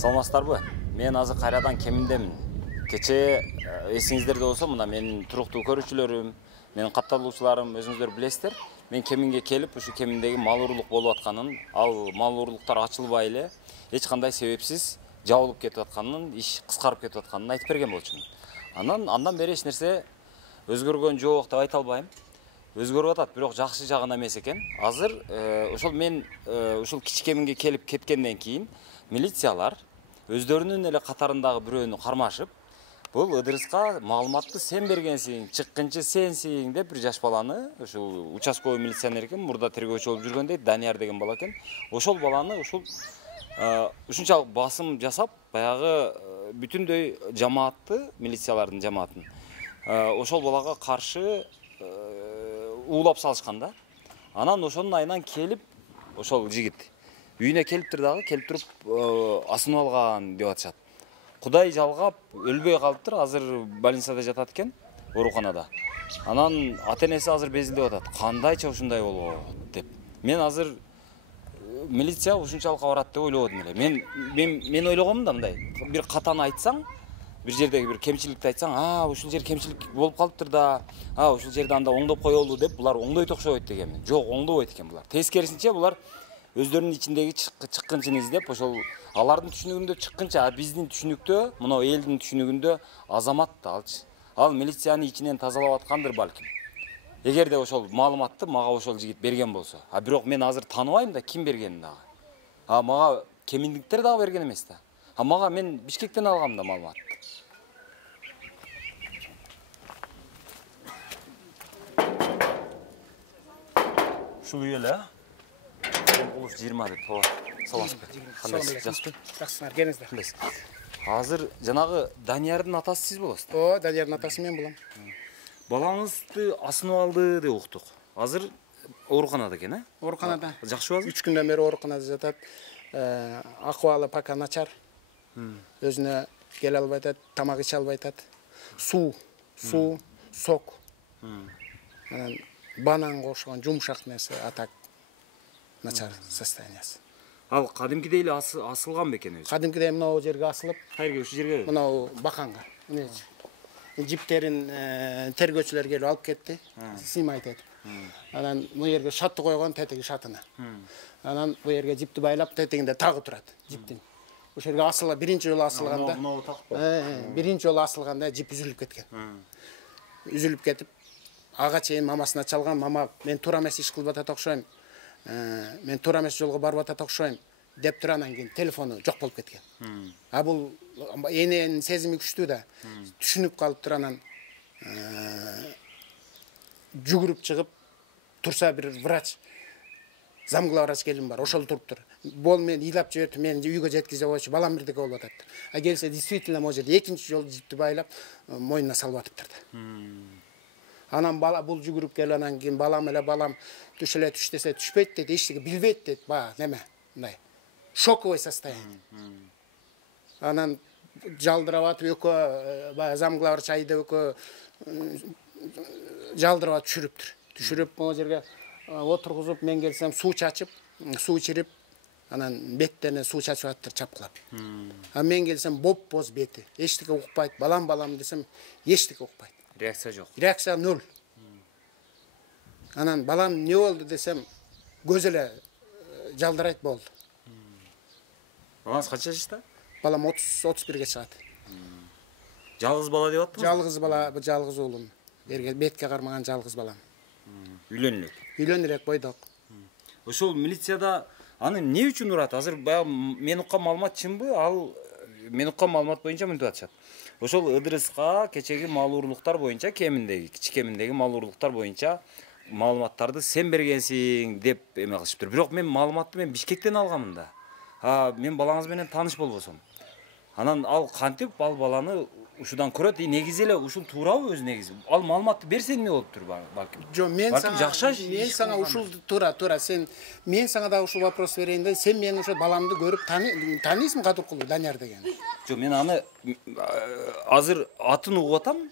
Саламатсыздарбы? Мен азыр кайрадан кеминдемин. Кече эсиңиздерде болсо, мына менин туруктуу көрүүчүлөрүм, менин катталуучуларым өзүңүздөр билесиздер. Мен кеминге келип, ушу кеминдеги мал урурлук болуп атканын, ал мал урурлуктар ачылбай эле эч кандай себепсиз жабылып кетип атканын, иш кыскарып кетип атканын айтып берген болчумун. Андан бери эч нерсе өзгөргөн жок деп айта албайм. Өзгөрүп атат, бирок жакшы жагына эмес экен. Азыр ошол мен ушул кичи кеминге келип кеткенден кийин милициялар өздөрүнүн эле катарындагы бирөөнү кармашып, бул Ыдырыска маалыматты сен бергенсиң, чыккынчы сенсиң деп бир жаш баланы, ушул участковый милиционер экен, мурда тергөөчү болуп жүргөн дейт, Данияр деген бала экен. Ошол баланы ушунчалык басым жасап, баягы бүтүндөй жамаатты, милициялардын жамаатын ошол балага каршы уулап салышкан да. Анан ошонун айынан келип, ошол жигит үйүнө келиптир дагы, келип туруп асынып алган деп атышат. Кудай жалгап, өлбөй калыптыр, азыр больницада жатат экен, ооруканада. Анан ата-энеси азыр безилдеп атат. Кандайча ушундай болот деп. Мен азыр милиция ушунчалыкка барат деп ойлободум эле. Мен ойлогонмун да мындай, бир катаны айтсаң, бир жердеги бир кемчиликти айтсаң, ушул жер кемчилик болуп калыптыр да, ушул жерде анда оңдоп коелу деп булар оңдойт окшойт дегенмин. Жок, оңдобойт экен булар. Тескерисинче булар өздөрүнүн ичиндеги чыккынчын издеп, ошол алардын түшүнүгүндө чыккынча, биздин түшүнүктө, мына элдин түшүнүгүндө азамат да алчы. Ал милицияны ичинен тазалап аткандыр балким. Эгерде ошол маалыматты мага ошол жигит берген болсо, бирок мен азыр тааныбайм да ким бергенин дагы. Мага кеминдиктер дагы берген эмес да. Мага мен Бишкектен алгам да маалыматты. Ушул үй эле, Улуф 20 деп тоо. Саламатсызбы? Кандайсыз? Жакшыбы? Жакшысыңар, келиңиздер. Кандайсыз? Азыр жанагы Даниярдын атасы сиз болосуздар. Даниярдын атасы мен болом. Балаңызды асынып алды деп уктук. Азыр ооруканада экен, Ооруканада. Жакшыбы азыр? 3 күндөн бери ооруканада жатат. Акыбалы пока начар. Өзүнө келе албай атат, тамак иче албай атат. Суу, сок. Бананга окшогон жумшак нерсе, атак начар состояниясы. Ал кадимкидей эле асылган бекен өзү. Кадимкидей мына жерге асылып, Кайерге, ушу жерге? мына баканга. Жиптерин тергөөчүлөр келип алып кетти, сыймайт этип. Анан бу жерге шатты койгон, тетиги шатына. Анан бу жерге жипти байлап, тетигинде тагы турат, жиптин. Ошол жерге асылга биринчи жолу асылганда, биринчи жолу асылганда жип үзүлүп кеткен. Үзүлүп кетип, ага чейин мамасына чалган, мама мен туура эмес иш кылып атат окшойм. Мен туура эмес жолго барып атат окшойм деп тур, анан кийин телефону жок болуп кеткен. Бул эненин сезими күчтүү да. Түшүнүп калыптыр, анан жүгүрүп чыгып турса бир врач, замгыла врач келин бар, ошол туруптур. Бол мен ыйлап жиберди, мен үйгө жеткизе койчу, балам бирдеке болуп атат. Келсе действительно могу жерде экинчи жолу жипти байлап мойнуна салып атыптыр да. Анан бала бул жүгүрүп келип, анан кийин балам түш эле түш десе түшпөйт дейт, эчтеке билбейт дейт, баягы неме, мындай шоковый состояние. Анан жалдырап атып экөө, баягы замгыла врач айдап экөө жалдырап түшүрүптүр. Түшүрүп могу жерге отургузуп, мен келсем суу чачып, суу ичирип, анан беттене суу чачып аттыр чапкылап. Мен келсем боп-боз бети, эчтеке укпайт, балам десем эчтеке укпайт. Реакция жок. Реакция ноль. Анан балам не болду десем, көз эле жалдырайт болду. Балаңыз канча жашта? Балам 30-31ге чыгат. Жалгыз бала деп аттыңыз? Жалгыз бала, жалгыз уулум. Бетке кармаган жалгыз балам. Үйлөнүп. Үйлөнүрөк бойдок. Ошол милицияда аны эмне үчүн урат? Азыр баягы мен уккан маалымат чынбы? Ал мен уккан маалымат боюнча мынтип атышат. Ошол Ыдырыска кечеги мал урурлуктар боюнча, кичи кеминдеги мал урурлуктар боюнча маалыматтарды сен бергенсиң деп эме кылышыптыр. Бирок мен маалыматты Бишкектен алганмын да. Мен балаңыз менен тааныш болбосом. Анан ал кантип ал баланы ушудан көрөт? Негизи эле ушул туурабы өзү негизи? Ал маалыматты берсе эмне болуптур балким? Жок, мен сага ушул туура, мен сага да ушул вопрос берейин да, сен менин ошо баламды көрүп тааныйсың Кадыркулов Данияр деген? Жок, мен аны азыр атын угуп атам,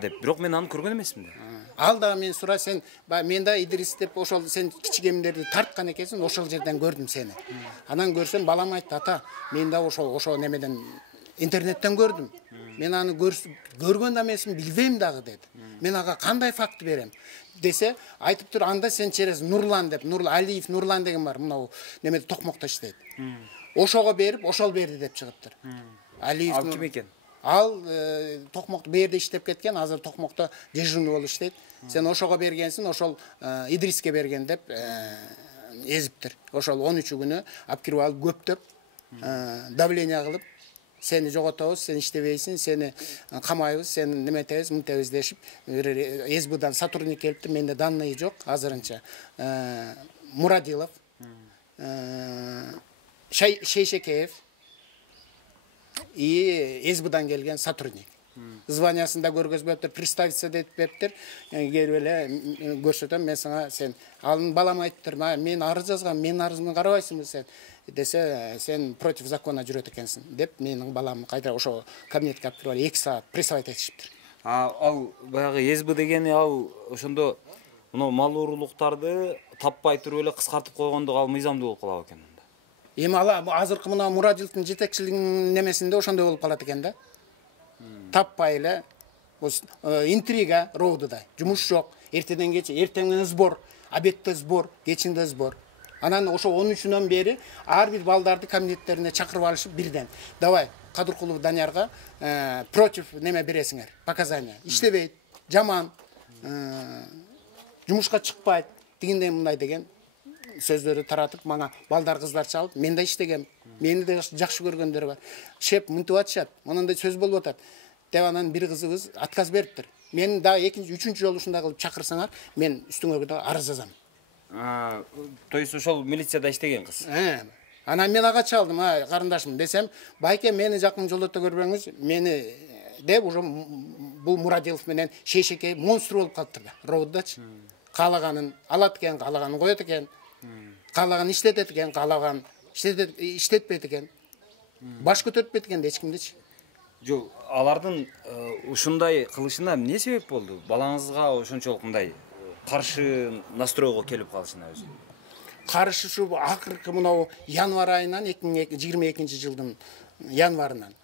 деп, бирок мен аны көргөн эмесмин да. Ал да мен сура, сен мен да Идрис деп ошол сен кичигемдерди тарткан экенсиң, ошол жерден көрдүм сени. Анан көрсөм балам айтты, ата, мен да ошо немеден интернеттен көрдүм. Мен аны көргөн эмесин билбейм дагы деди. Мен ага кандай факт берем десе, айтып тур, анда сен через Нурлан деп, Алиев Нурлан деген бар, мынау немеде Токмокто иштейт. Ошого берип, ошол берди деп чыгыптыр. Алиев Ал ким экен? Ал Токмокто бу жерде иштеп кеткен, азыр Токмокто дежурный болуп иштейт. Сен ошого бергенсиң, ошол Идриске берген деп эзиптир. Ошол 13 күнү алып кирип алып көптөп давление кылып, сени жоготобуз, сен иштебейсиң, сени камайбыз, сени неметебиз, мынтебиз дешип, СБдан сотрудник келиптир, менде данные жок азырынча. Мурадилов, Шейшекеев и СБдан келген сотрудник. Званиясында көргөзбөптүр, представиться етип бериптир. Келип эле көрсөтөм, мен сага, сен алын балам айтыптыр, мен арыз жазгам, менин арызымды карабайсыңбы сен? Десе, сен против закона жүрөт экенсиң деп, менин балам кайра ошо кабинетке алып кирип 2 саат прессовать этишиптир. Ал баягы СБ дегени ал ошондо мына мал уурулуктарды таппай туруп эле кыскартып койгондук ал мыйзамдуу болуп калат экен. Эми ала азыркы мына Мурадиловдун жетекчилигинин немесинде ошондой болуп калат экен да. Таппай эле интрига роудуда, жумуш жок, эртеден кече, эртеңден сбор, обедте сбор, кечинде сбор. Анан ошо 13-үнөн бери ар бир балдарды кабинеттерине чакырып алышып бирден. Давай, Кадыркулов Даниярга против неме бересиңер, показания. Иштебейт, жаман, жумушка чыкпайт, дегендей мындай деген сөздөрү таратып, мага балдар кыздар чалып, мен да иштегем, мени да жакшы көргөндөр бар. Шеп мынтип атышат, мындай сөз болуп атат. Деп анан бир кызыбыз отказ бериптир. Мен да 2-3 жолу ушундай кылып чакырсаңар, мен үстүңөргө да арыз жазам. То есть ошол милицияда иштеген кыз. Анан мен ага чалдым, карындашым десем, байке мени жакын жолдо көрбөңүз, мени деп уже бул Мурадилов менен Шейшекей монстр болуп калыптыр да, роуддачы. Каалаганын алат экен, каалаганын коет экен. Каалаган иштетет экен, каалаган иштетпейт экен. Баш көтөртпөйт экен эч кимдичи. Жок, алардын ушундай кылышына эмне себеп болду? Балаңызга ошончолук мындай каршы настройго келип калышына өзү. Каршы ушу акыркы мынау январь айынан 2022 жылдын январынан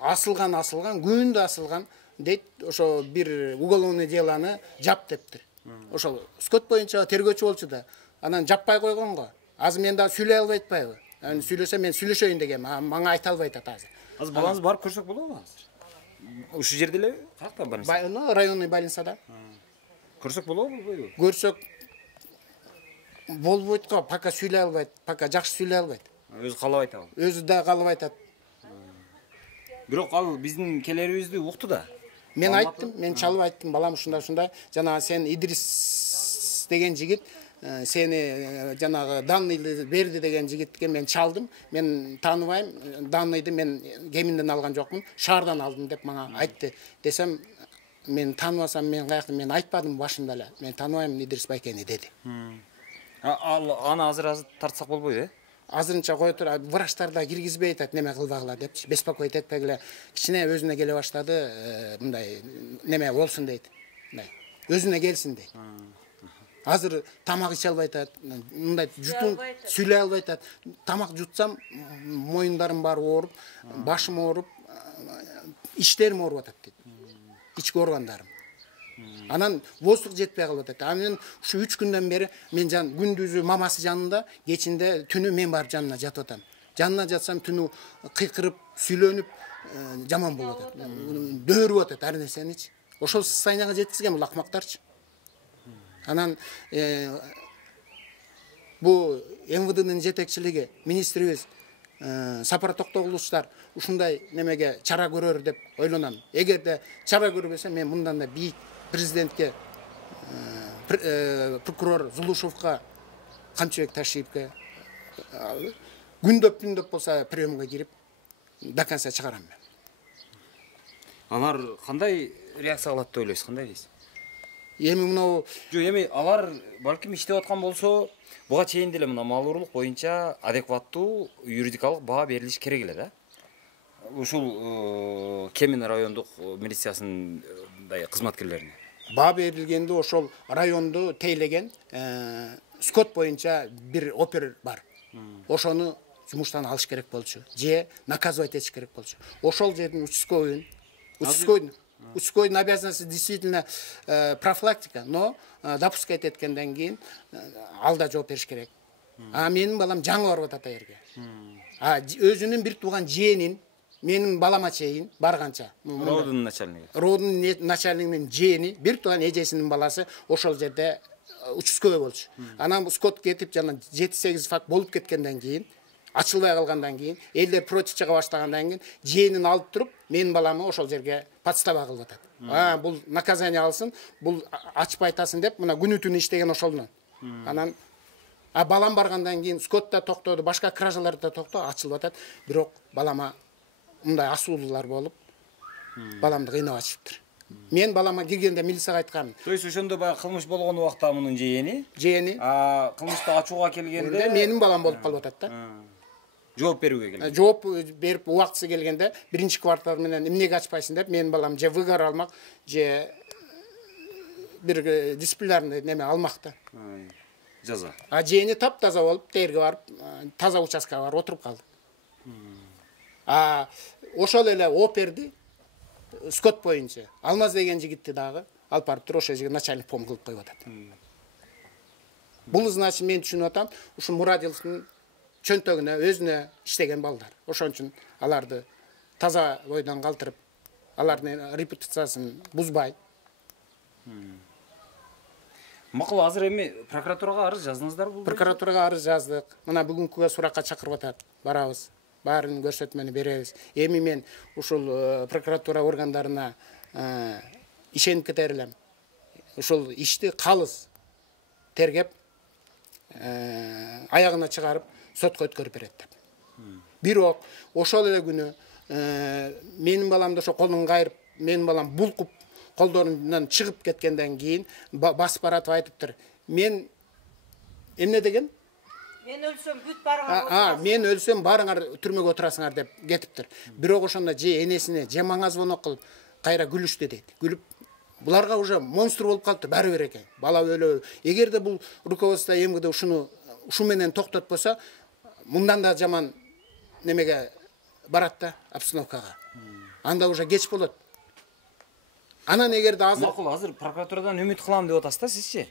асылган күндө асылган дейт, ошо бир уголовный делоны жап дептир. Ошол скот боюнча тергөөчү болчу да. Анан жаппай койгон го. Азыр мен да сүйлөй албайт атпайбы? Сүйлөсөм мен сүйлөшөйүн деген, мага айта албайт ат азыр. Азыр балаңыз барып көрсөк болобу азыр? Ушу жерде эле каякта барыңыз? Районный больницада. Көрсөк болобу, болбойбу? Көрсөк болбойт го, пока сүйлөй албайт, пока жакшы сүйлөй албайт. Өзү каалабайт ал. Өзү да каалабайт атат. Бирок ал биздин келерибизди укту да. Мен айттым, мен чалып айттым, балам ушундай, жанагы сен Идрис деген жигит, сени жанагы данныйды берди деген жигитке мен чалдым. Мен тааныбайм, данныйды мен кеминден алган жокмун, шаардан алдым деп мага айтты. Десем, мен тааныбасам, мен каякта, мен айтпадым башында эле. Мен тааныбайм Идрис байкени деди. Аны азыр тартсак болбойбу, Азырынча кое тур, врачтар да киргизбей атат, неме кылбагыла депчи, беспокоить этпегиле. Кичине өзүнө келе баштады, мындай неме болсун дейт. Мындай өзүнө келсин дейт. Азыр тамак иче албай атат, мындай жутун сүйлөй албай атат. Тамак жутсам, моюндарым баары ооруп, башым ооруп, ичтерим ооруп атат дейт. Ички органдарым. Анан воздух жетпей калып атат. Анан ушу 3 күндөн бери мен күндүзү мамасы жанында, кечинде түнү мен барып жанына жатып атам. Жанына жатсам түнү кыйкырып, сүйлөнүп, жаман болуп атат. Дөөрүп атат ар нерсеничи. Ошол состоянияга жеткизген бул акмактарчы. Анан бу МВДнын жетекчилиги, министрибиз, Сапар Токтогуловичтар ушундай немеге чара көрөр деп ойлонам. Эгерде чара көрбөсө, мен мындан да бийик президентке, прокурор Зулушевка, Камчыбек Ташиевке күндөп болса приемга кирип до конца чыгарам мен. Алар кандай реакция кылат деп ойлойсуз, кандай дейсиз? Эми мынау Жок, эми алар балким иштеп аткан болсо, буга чейин деле мына мал уурулук боюнча адекваттуу юридикалык баа берилиш керек эле да. Ушул Кемин райондук милициясынын кызматкерлерине. баа берилгенде ошол районду тейлеген скот боюнча бир опер бар. Ошону жумуштан алыш керек болчу. Же наказывать этиш керек болчу. Ошол жердин участковойдун обязанности действительно профилактика, но допускать эткенден кийин алда жооп бериш керек. Менин балам жаңы барып атат жерге. Өзүнүн бир тууган жээнин менин балама чейин барганча. Родун начальниги. Родун начальнигинин жээни бир тууган эжесинин баласы ошол жерде участковый болчу. Анан скот кетип жана 7-8 факт болуп кеткенден кийин, ачылбай калгандан кийин, элдер против чыга баштагандан кийин жээнин алып туруп, менин баламы ошол жерге подстава кылып атат. Бул наказание алсын, бул ачып айтасын деп, мына күнү-түнү иштеген ошолдон. Анан балам баргандан кийин скот да токтоду, башка кражалар да токтоду, ачылып атат. Бирок балама мындай асуулуулар болуп, баламды кыйнап атышыптыр. Мен балама киргенде милицияга айткам. То есть ошондо баягы кылмыш болгон убакта мунун жээни, кылмышты ачууга келгенде менин балам болуп калып атат да. Жооп берүүгө келген. Жооп берип убактысы келгенде, биринчи квартал менен эмнеге ачпайсың деп, менин балам же выгар алмак, же бир дисциплинарный неме алмак да. Жаза. Жээни таптаза болуп, терге барып, таза участкага барып отуруп калды. Ошол эле оперди скот боюнча Алмаз деген жигитти дагы алып барып туруп ошол жерге начальник пом кылып коюп атат. Бул значит мен түшүнүп атам, ушу Мурадиловдун чөнтөгүнө, өзүнө иштеген балдар. Ошон үчүн аларды таза бойдон калтырып, алардын репутациясын бузбай. Макул, азыр эми прокуратурага арыз жаздыңыздар бул? Прокуратурага арыз жаздык. Мына бүгүнкүгө суракка чакырып атат. Барабыз. Баарын көрсөтмөнү беребиз. Эми мен ушул прокуратура органдарына ишенип кетер элем. Ушул ишти калыс тергеп, аягына чыгарып, сотко өткөрүп берет деп. Бирок ошол эле күнү менин баламды ошо колун кайрып, менин балам булкуп, колдорунан чыгып кеткенден кийин басып баратып айтыптыр. Мен эмне деген? Мен өлсөм бүт барыңар. Мен өлсөм барыңар түрмөгө отурасыңар деп кетиптир. Бирок ошондо же энесине, же мага звонок кылып, кайра күлүштү дейт. Күлүп, буларга уже монстр болуп калыптыр, баары бир экен. Бала өлө. Эгерде бул руководство МВД ушу менен токтотпосо, мындан да жаман немеге барат да, обстановкага. Анда уже кеч болот. Анан эгерде азыр макул, азыр прокуратурадан үмүт кылам деп атасыз да сизчи.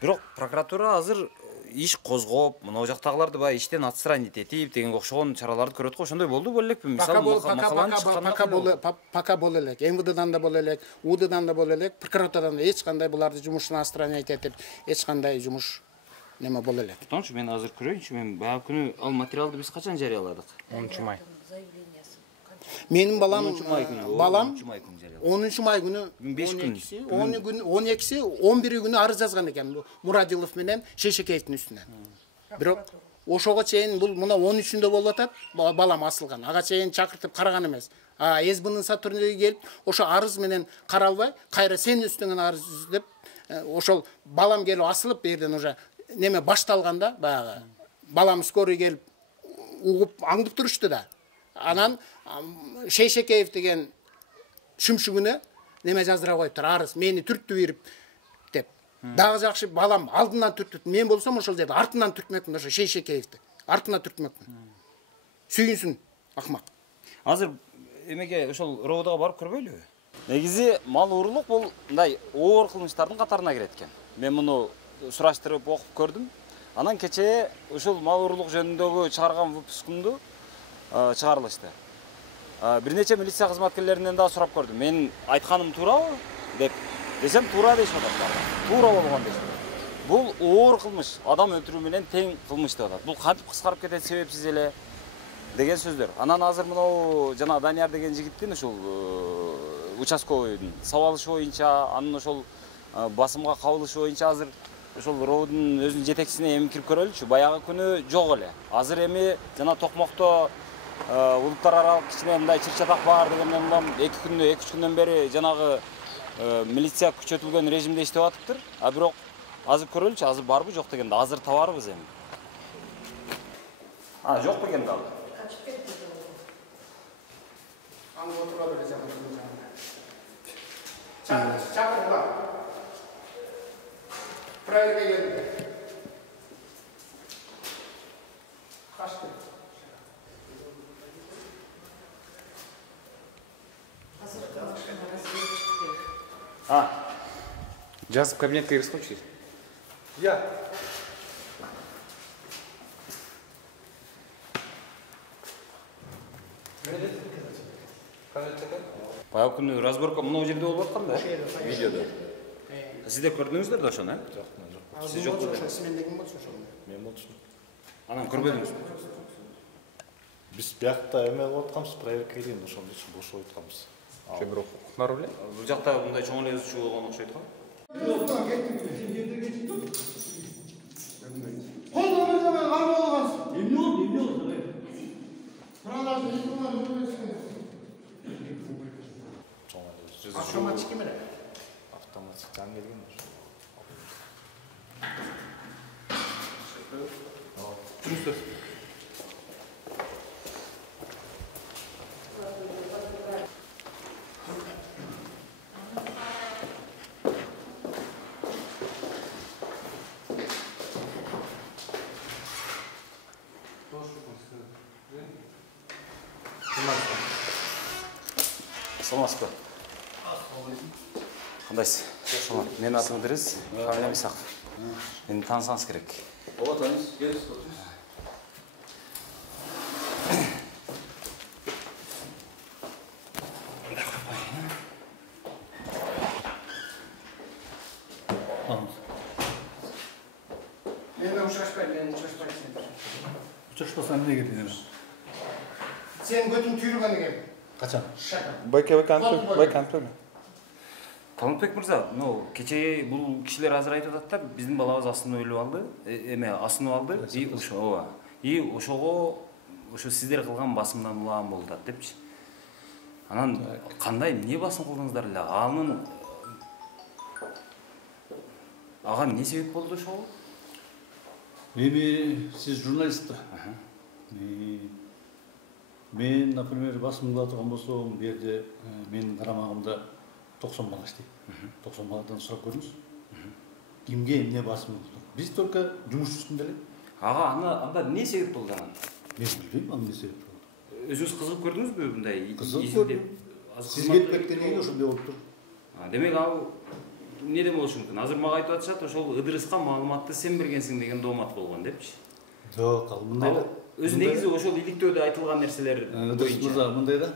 Бирок прокуратура азыр иш козгоп, мына жактагыларды баягы иштен отстранить этип деген окшогон чараларды көрөт го. Ошондой болду белек. Мисалы пока боло элек. МВДдан да боло элек, УДдан да боло элек, прокуратурадан да эч кандай буларды жумуштан отстранить этип, эч кандай жумуш неме боло элек. Тончу, мен азыр көрөйүнчү. Мен баягы күнү ал материалды биз качан жарыяладык? 10-май. Менин балам 10 май күнү 12-си, 11 күнү арыз жазган экен Мурадилов менен Шейшекеевдин үстүнөн. Бирок ошого чейин бул мына 13-үндө болуп атат, балам асылган. Ага чейин чакыртып караган эмес. СБнын сотрудниги келип, ошо арыз менен каралбай, кайра сенин үстүңөн арыз деп, ошол балам келип асылып, берден уже неме башталганда, баягы балам скорый келип угуп аңдып турушту да. Анан Шейшекеев деген шүмшүгүнө неме жаздыра коюптур, арыз, мени түрттү бирип деп. Дагы жакшы балам алдынан түрттүт. Мен болсом ошол жерде артынан түртмөкмүн, ошо Шейшекеевди. Артынан түртмөкмүн. Сүйүнсүн, акмак. Азыр эмеге ошол ровдага барып көрбөйлүбү? Негизи мал уурулук бул мындай оор кылмыштардын катарына кирет экен. Мен муну сураштырып окуп көрдүм. Анан кечээ ушул мал уурулук жөнүндөгү чыгарган выпускумду чыгарылышты. Бир нече милиция кызматкерлеринен да сурап көрдүм. Мен айтканым туурабы деп. Десем туура дешип атат. Туура болгон дешип. Бул оор кылмыш, адам өлтүрүү менен тең кылмыш деп атат. Бул кантип кыскарып кетет себепсиз эле деген сөздөр. Анан азыр мынау жана Данияр деген жигиттин ушул участковыйдын сабалышы боюнча, анын ошол басымга кабылышы боюнча азыр ошол ровдун өзүнүн жетекчисине эми кирип көрөлүчү. Баягы күнү жок эле. Азыр эми жана Токмокто улуттар аралык кичине мындай чыр-чатак бар дегенден улам 2-3 күндөн бери жанагы милиция күчөтүлгөн режимде иштеп атыптыр. Бирок азыр көрөлүчү, азыр барбы жок дегенде азыр табарбыз эми. Жок бекен дагы. Качып кетти. Аны отура бере жаман. Чакыргыла. Проверка келди. Кашты. Жазып кабинетке кіріс қойшы. Я. Баягы күнү разборка мына жерде болуп аткан да, видеодо. Сиздер көрдүңүздөр да ошону, Сиз жок болчу, сменде ким болчу ошондо? Мен болчумун. Анан көрбөдүңүзбү? Биз биякта эме кылып атканбыз, проверка келген ошондо бошоп атканбыз. Бир укуктар беле? Бул жакта мындай чоң эле ызчуу болгон окшойт го. Автоматчик эмне? Автоматик жаңы келген ошо. Түшүнүктүр. Саламатсызбы? Кандайсыз? Саламат. Менин атым Идрис, фамилиям Исаков. Мени таанысаңыз керек. Ооба, тааныйсыз. Келиңиз, отуруңуз. Мен учрашпайм сен. Учурашпасам эмне кетиңер? Сен көтүң түйрүгөнү кел. Качан? Байкантпы. Талантбек мырза, кечээ бул кишилер азыр айтып атат да, биздин балабыз асынып өлүп алды, асынып алды, и ошого сиздер кылган басымдан улам болду депчи. Анан кандай, эмне басым кылдыңыздар эле? Ага эмне себеп болду ошого? Эми сиз журналист да. Мен, например, басымдыла турган болсом, бу жерде менин карамагымда 90 бала иштейт. 90 баладан сурап көрүңүз. Кимге эмне басым болду? Биз только жумуш үстүндө эле. Ага, анда эмне себеп болду анан? Мен билбейм, эмне себеп болду. Өзүңүз кызыгып көрдүңүзбү мындай? Кызыгып көрдүм. Сиз келип кеткенден кийин ошондой болуптур. Демек ал эмнеден болушу мүмкүн? Азыр мага айтып атышат, ошол Ыдырыска маалыматты сен бергенсиң деген доомат болгон депчи. Жок, ал мындай да. Өзү негизи ошол иликтөөдө айтылган нерселер боюнча. Мындай да.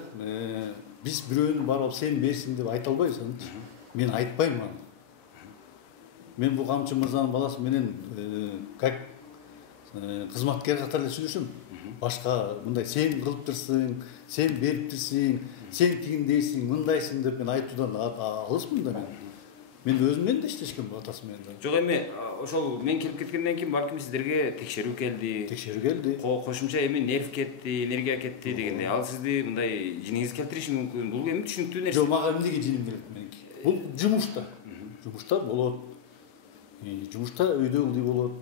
Биз бирөөнү барып сен берсиң деп айта албайбыз. Мен айтпайм аны. Мен бул Камчы мырзанын баласы менен как кызматкер катары эле сүйлөшөм. Башка мындай сен кылыптырсың, сен бериптирсиң, сен тигиндейсиң, мындайсың деп мен айтуудан алысмын да мен. Мен өзүм менен да иштешкем атасы менен да. Жок эми ошол мен келип кеткенден кийин балким сиздерге текшерүү келди. Текшерүү келди. Кошумча эми нерв кетти, энергия кетти дегендей. Ал сизди мындай жиниңиз келтириши мүмкүн. Бул эми түшүнүктүү нерсе. Жок, мага эмнеге жиним келет меники? Бул жумушта. Жумушта болот. Жумушта өйдө ылдый болот.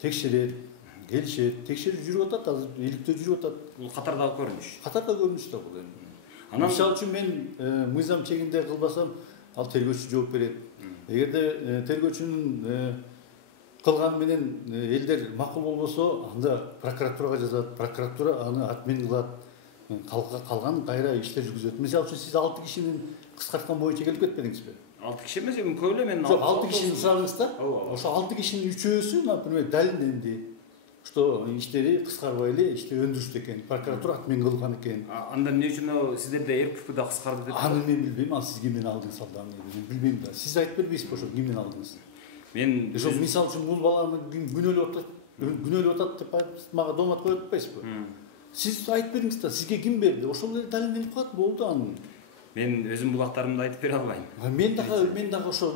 Текшерет, келишет. Текшерүү жүрүп атат, азыр иликтөө жүрүп атат. Бул катардагы көрүнүш. Катарда көрүнүш да бул эми. Анан Мисалы үчүн мен мыйзам чегинде кылбасам, ал тергөөчү жооп берет. Эгерде тергөөчүнүн кылганы менен элдер макул болбосо, анда прокуратурага жазат, прокуратура аны отмен кылат, калган кайра иштер жүргүзөт. Мисалы үчүн сиз 6 кишинин кыскарткан боюнча келип кетпедиңизби? 6 киши эмес, эми көп эле мен. Жок, 6 кишини сурадыңыз да. Ошо 6 кишинин 3-өсү, например, далилденди, что иштери кыскарбай эле иште өндүрүштү экен, прокуратура отмен кылган экен. Анда эмне үчүн сиздерде РКП да кыскарды деп? Аны мен билбейм, ал сиз кимден алдыңыз алдан, мен билбейм да. Сиз айтып бербейсизби ошо кимден алдыңыз? Мен ошо мисалы үчүн бул баланы күнөөлөп атат деп мага доомат коюп атпайсызбы? Сиз айтып бериңиз да, сизге ким берди? Ошол эле далилденип калат, болду аны. Мен өзүм булактарымды айтып бере албайм. Мен дагы ошо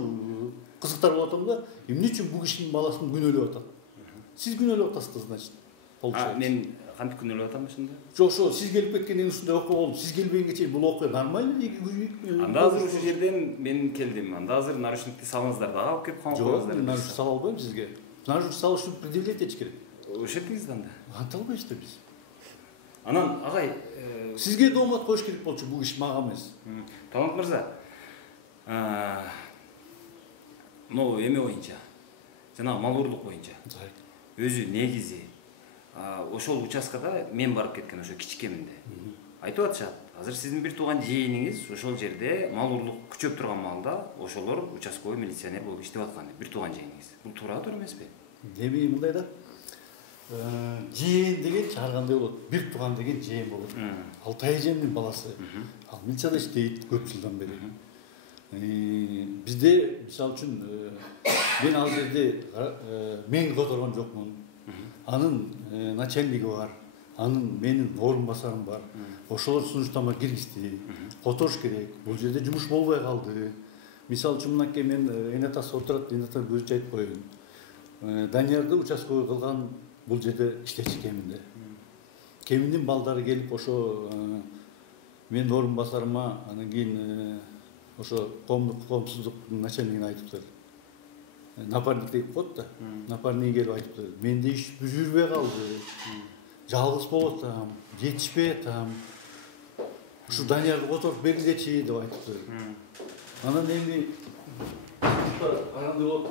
кызыктар болуп атам да, эмне үчүн бул кишинин баласын күнөөлөп атат? Сиз күнөөлөп атасыз, значит. Мен кантип күнөөлөп атам ошондо? Жок, ошо сиз келип кеткенден ушундай окуя болду. Сиз келбегенге чейин бул окуя нормально. Анда азыр ушул жерден мен келдим. Анда азыр наручникти салыңыздар дагы алып келип коюңуздар. Жок, наручник сала албайм сизге. Наручник салыш үчүн предъявлять этиш керек. Ошентиңиз да анда. Анта албайбыз да биз. Анан агай, сизге доомат коюш керек болчу, бул иш мага эмес. Талант мырза. Эме боюнча. жана мал урурлук боюнча өзү негизи ошол участкада мен барып кеткен ошо кичикеминде айтып атышат азыр сиздин бир тууган жээниңиз ошол жерде мал урурлук күчөп турган маалда ошолор участковый милиционер болуп иштеп аткан бир тууган жээниңиз бул туура эмеспи эми мындай да жээн деген ар кандай болот бир тууган деген жээн болот ал тайжендин баласы ал милицияда иштейт көп жылдан бери бизде мисалы үчүн мен ал жерде мен которгон жокмун анын начальниги бар анын менин орун басарым бар ошолор сунуштама киргизди которуш керек бул жерде жумуш болбой калды мисалы үчүн мынакей мен энатасы отурат энатаны өзүнчө айтып коеюн Даниярды участковый кылган бул жерде иштечи кеминдин балдары келип ошо менин орун басарыма анан кийин ошо коомсуздуктун начальнигине айтыптыр напарник деп коет да напарниги келип айтыптыр менде иш жүрбөй калды жалгыз болуп атам жетишпей атам ушу Даниярды которуп бергилечи деп айтыптыр анан эми кандай болот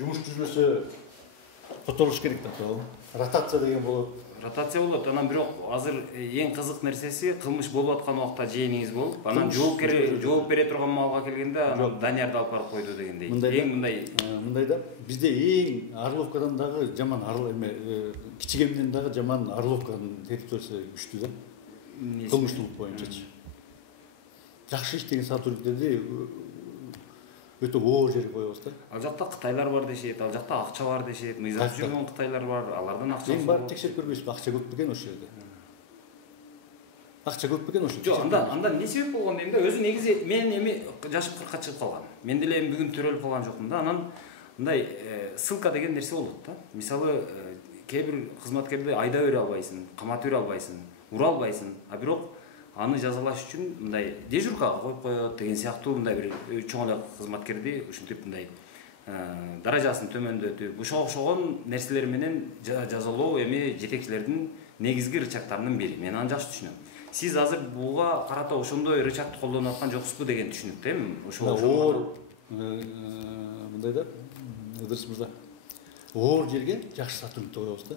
жумуш түзүлсө которуш керек да туурабы ротация деген болот ротация болот анан бирок азыр эң кызык нерсеси кылмыш болуп аткан убакта жээниңиз болуп анан жооп бере турган маалга келгенде анан Даниярды алып барып койду дегендей эң мындай да бизде эң Орловкадан дагы жаман кичигемден дагы жаман Орловканын территориясы күчтүү да кылмыштуулук боюнчачы жакшы иштеген сотрудниктерди өтө оор жерге коебуз да ал жакта кытайлар бар дешет ал жакта акча бар дешет мыйзам жүргөн кытайлар бар алардан акча эми барып текшерип көрбөйсүзбү акча көп бекен ошол жерде акча көп бекен ошо жок анда эмне себеп болгон дейм да өзү негизи мен эми жашым 40-ка чыгып калган мен деле эми бүгүн төрөлүп калган жокмун да анан мындай ссылка деген нерсе болот да мисалы кээ бир кызматкерди айдап бере албайсың каматып бере албайсың ура албайсың а бирок аны жазалаш үчүн мындай дежуркага коюп коет деген сыяктуу мындай бир чоң эле кызматкерди ушинтип мындай даражасын төмөндөтүп ошого окшогон нерселер менен жазалоо эми жетекчилердин негизги рычагдарынын бири мен аны жакшы түшүнөм сиз азыр буга карата ошондой рычагды колдонуп аткан жоксузбу деген түшүнүктө эми ошол мындай да ыдырыс мырза оор жерге жакшы сотрудникти коебуз да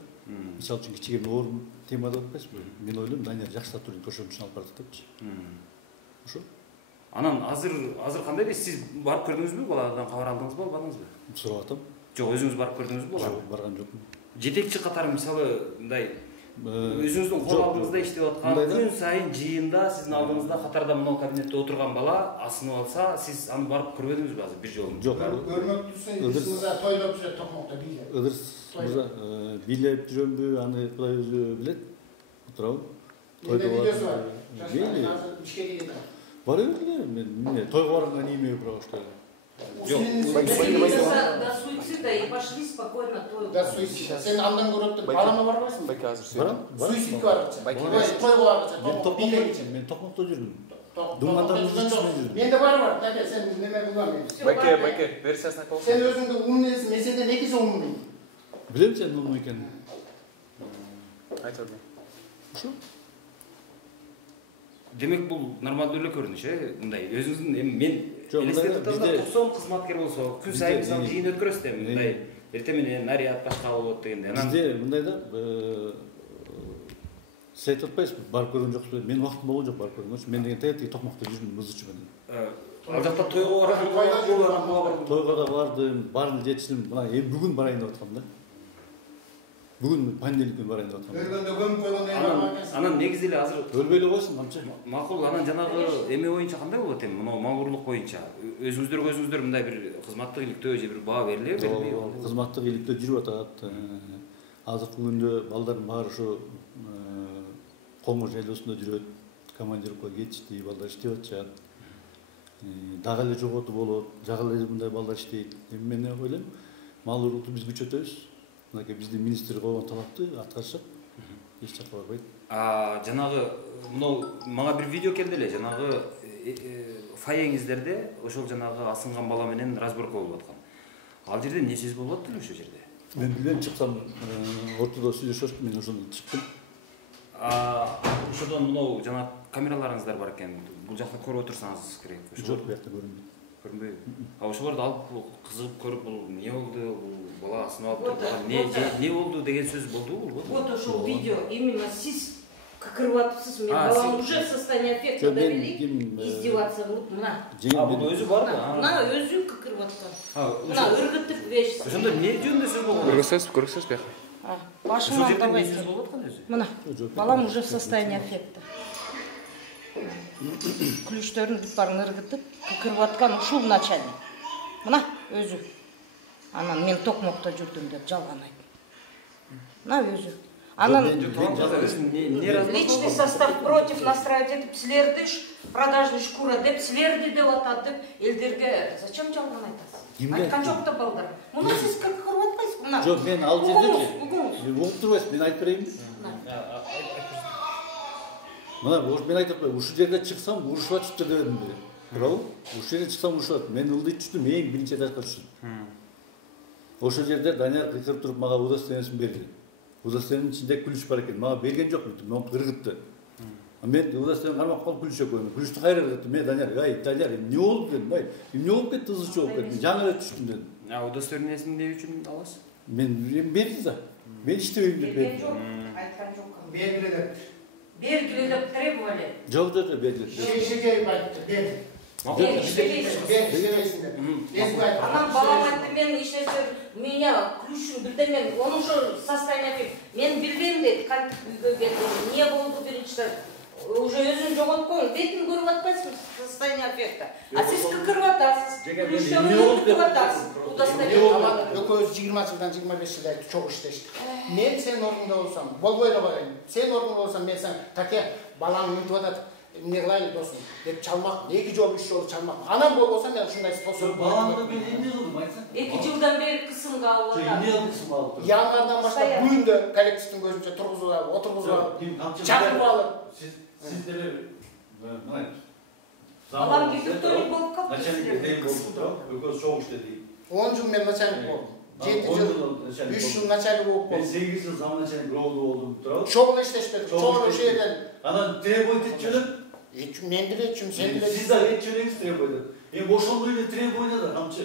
мисалы үчүн кичигеме оор тема деп атпайсызбы мен ойлойм Данияр жакшы сотрудник ошон үчүн алып бардык депчи ошо анан азыр кандай дейсиз сиз барып көрдүңүзбү баладан кабар алдыңызбы албадыңызбы сурап атам жок өзүңүз барып көрдүңүзбү жок барган жокмун жетекчи катары мисалы мындай өзүңүздүн кол алдыңызда иштеп аткан күн сайын жыйында сиздин алдыңызда катарда мына кабинетте отурган бала асынып алса сиз аны барып көрбөдүңүзбү азыр бир жолу жок көрмөктүүсү тойлоп жүрөт токмокто бийлеп ыдырыс мырза бийлеп жүрөмбү аны кудай өзү билет туурабы менде видеосу бар мейли ишке келген бара бергиле мен тойго барганга не имею права что ли До суицида и пошли спокойно то. да суицид сен андан көрөт балама барбайсыңбы Байке азыр барам суицидке барчы тойго барчы мен токмокто жүрдүм менде бар таке сен неме кылган Байке версиясын айтып сен өзүңдү умныйсың мен сенден экисе умный билем сен умный экенин айтып ошо демек бул нормалдуу эле көрүнүш мындай өзүңүздүн эми мен элестетип атам да 90 кызматкер болсо күн сайын мисалы жыйын өткөрөсүз да мындай эртең менен наряд башка болот дегенде анан бизде мындай да сиз айтып атпайсызбы барып көргөн жоксуз менин убактым болгон жок барып көргөнгөчү мен деген тетиги токмокто жүрдүм мызычы менен ал жакта тойго барган тойго да бардым баарын жетиштим мына эми бүгүн барайын деп аткам да бүгүн понедельник күнү барайын деп аткам өлгөндө көмүп койгондой анан негизи эле азыр өлбөй эле койсун камчы макул анан жанагы эме боюнча кандай болот эми мына мал урурлук боюнча өзүңүздөр мындай бир кызматтык иликтөө же бир баа берилеби берилбейби кызматтык иликтөө жүрүп атат азыркы күндө балдардын баары ушу коңгур жайлоосунда жүрөт командировкага кетишти балдар иштеп атышат дагы эле жоготу болот жагы эле мындай балдар иштейт эми мен ойлойм мал урукту биз күчөтөбүз мынакей биздин министр койгон талапты аткарышат эч жакка барбайт жанагы мынау мага бир видео келди эле жанагы фаеңиздерде ошол жанагы асынган бала менен разборка болуп аткан ал жерде эмне сөз болуп аттыр ошол жерде мен билбейм чыксам ортодо сүйлөшөт мен ошондо чыктым ошодон мынау жана камераларыңыздар бар экен бул жакта көрүп отурсаңыз керек жок бул жакта көрүнбөйт көрүнбөйбү. А ошолорду алып кызыгып көрүп бул эмне болду, бул бала сынап алып турган не болду деген сөз болдубу? Вот ошол видео, именно сиз кыкырып мен балам уже в состоянии аффекта довели, издеваться кылып, мына. Бул өзү барбы? Мына өзү кыкырып аткан. Мына ыргытып вещь. Ошондо эмне жөнүндө сөз болгон? Көргөзсөз бияка. Башыман давай. Мына, балам уже в состоянии аффекта. Ключтөрүн бүт барын ыргытып, кыкырып аткан ушул начальник. Мына өзү. Анан мен токмокто жүрдүм деп жалган айтты. Мына өзү. Анан личный состав против настраивать этип силерди продажный шкура деп силерди деп атат деп элдерге зачем жалган айтасыз? Айткан жок да балдар. Муну сиз кыркырып атпайсызбы? Мына. Жок, мен ал жерде угуп турбайсыз, мен айтып берейинби? Мына мен айтып коеюн, ушул жерде чыксам урушуп атышыптыр дебедим беле. Туурабы? Ушул жерде чыксам урушуп атат. Мен ылдый түштүм, эң биринчи этажга түштүм. Ошол жерде Данияр кыйкырып туруп мага удостоверениесин берди. Удостоверениянын ичинде күлүш бар экен. Мага берген жок, мен ыргытты. Мен удостоверение кармап калып күлүш экөөм. Күлүштү кайра ыргытты. Мен Данияр, Данияр, эмне болду дедим. Эмне болуп кетти, ызычы болуп кетти. Жаңы эле түштүм дедим. Удостоверениесин эмне үчүн аласыз? Мен берди да. Мен иштебейм деп берди. Айткан жок. Бергиле деп требовали. Жок, берди. Шейшеге айтты, берди. Анан балам айтты, мен иш нерсе меня ключун билдирмен, onun şu состояние мен билбейм дейт, кантип үйгө келди, эмне болду биринчи уже өзүн жоготкон, бетин көрүп атпайсызбы состояние аффекта. А сиз кыкырып атасыз, кыркырып атасыз. Экөөбүз 20 жылдан 25 жылдай чогуу иштештик. Мен сенин ордуңда болсом, болбой эле коеюн. Сенин ордуңда болсом, мен сен таке балаң мынтип атат. Эмне кылайын досум деп чалмак, 2 жолу 3 жолу чалмак. Анан болбосо мен ушундай способ. Баламды мен эмне кылдым айтсаң? 2 жылдан бери кысымга алып атат. Эмне кылсым алып тур? Январдан баштап бүгүндө коллективдин көзүнчө тургузуп алып, отургузуп алып, чакырып алып. Сиздер мына балам гипертоник болуп калды. начальник болду, экөөбүз чогуу иштедик. 10 жыл мен начальник болдум. 7 жыл, 3 жыл начальник болуп мен болдум. 8 жыл зам начальник болдум, туурабы? Чогуу иштешпедик. Чогуу ошол жерден. Анан требовать этчүлүк. Мен билечүм, сен билесиң. Сиз дагы этчүлүгүңүз требовать. Эми ошондой эле требование да камчы.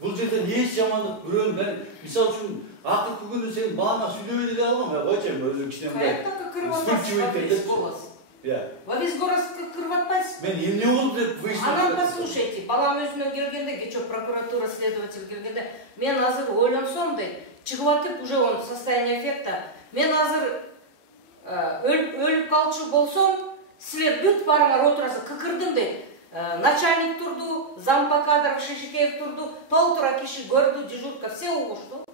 Бул жерде эч жамандык бирөөнүн мен мисалы үчүн акыркы күнү сен балаңа сүйлөбөй эле алгам, койчу өзү кичине мындай. Каякта кырып атасыз? Во весь город кырып атпайсыз? Мен эмне болду деп выяснить. Анан послушайте, балам өзүнө келгенде, кечээ прокуратура следователь келгенде, мен азыр ойлонсом дейт, чыгып атып уже он состояние аффекта. Мен азыр өлүп калчу болсом, силер бүт барыңар отурасыз, кыкырдым дейт. Начальник турду, зам по кадрам Шишикеев турду, толтура киши көрдү, дежурка, все угушту.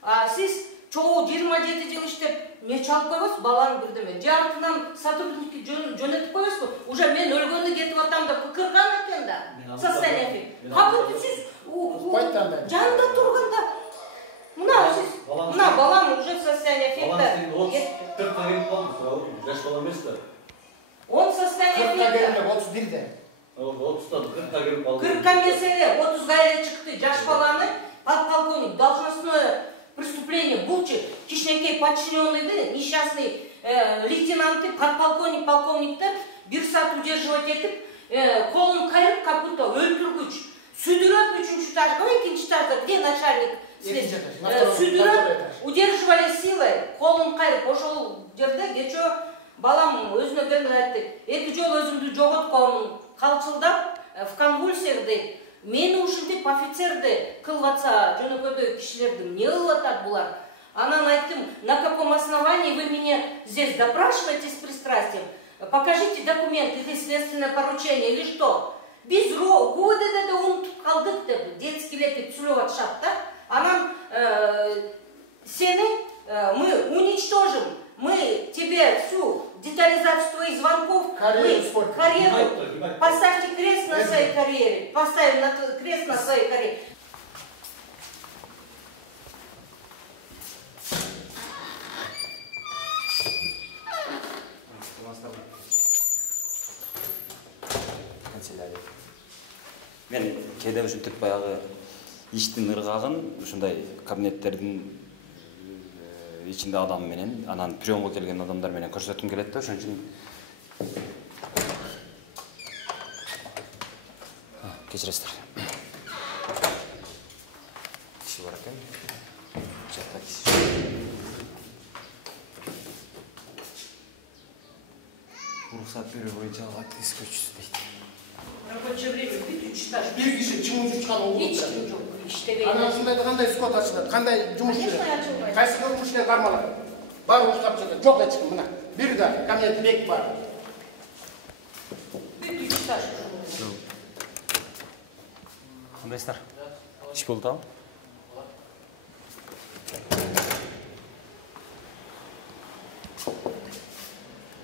А сиз чогуу 27 жыл иштеп, не чалып койбосуз, баланы бирдеме. Же артынан сотрудникти жөнөтүп койбосузбу? Уже мен өлгөндө кетип атам деп кыкырган экен да. Состояние. Капы сиз жанында турганда мына сиз, мына балам уже в состоянии аффекта. 40 келип калды, жаш бала эмес да. Он состояние аффекта. 31-де. 30-тан 40-ка келип калды. 40-ка меселе, 30-га эле чыкты, жаш баланы подполковник, должностное преступление, булчы, кичинекей подчиненныйды, несчастный лейтенанты, подполковник, полковниктер бир саат удерживать этип, колун кайрып капуто өлтүргүч, сүдүрөт 3-чү этажга, 2-нчи этажда, где начальник? Сүдүрөт, удерживали силой, колун кайрып, ошол жерде кечөө балам өзүнө келип айтты, 2 жолу өзүмдү жоготком, калчылдап, в конвульсиях дейт. Мени ушинтип офицерди кылып атса, жөнөкөйдөгү кишилерди эмне кылып атат булар? Анан айттым, на каком основании вы меня здесь допрашиваете с пристрастием? Покажите документы или следственное поручение, или что? Биз ГУВДДде унутуп калдык деп, детский лепет сүйлөп атышат да. Анан сени мы уничтожим. Мы тебе всю детализацию твоих звонков, карьеру, поставьте крест на своей карьере, поставим крест на своей карьере. Мен кээде ушинтип баягы иштин ыргагын ушундай кабинеттердин ичинде адам менен, анан приемга келген адамдар менен көрсөткүм келет да, ошон үчүн Кечиресиздер. Киши бар экен. Жакта киши. Уруксат берүү боюнча активист көчүсү дейт. Рабочее время бит 3 этаж. Bir kişi çimur çıkan oldu. Hiç kim yok. İşte Anasında kандай скот açılır, kандай жұмыс Конечно, жүреді. açılmaydı. Qayсы жұмыс ішіне қармалар. Бар ұстап жүреді. Жоқ ешкім мына. Bir de камет бек бар. Бит 3 этаж. Кандайсыздар? Иш болду ал?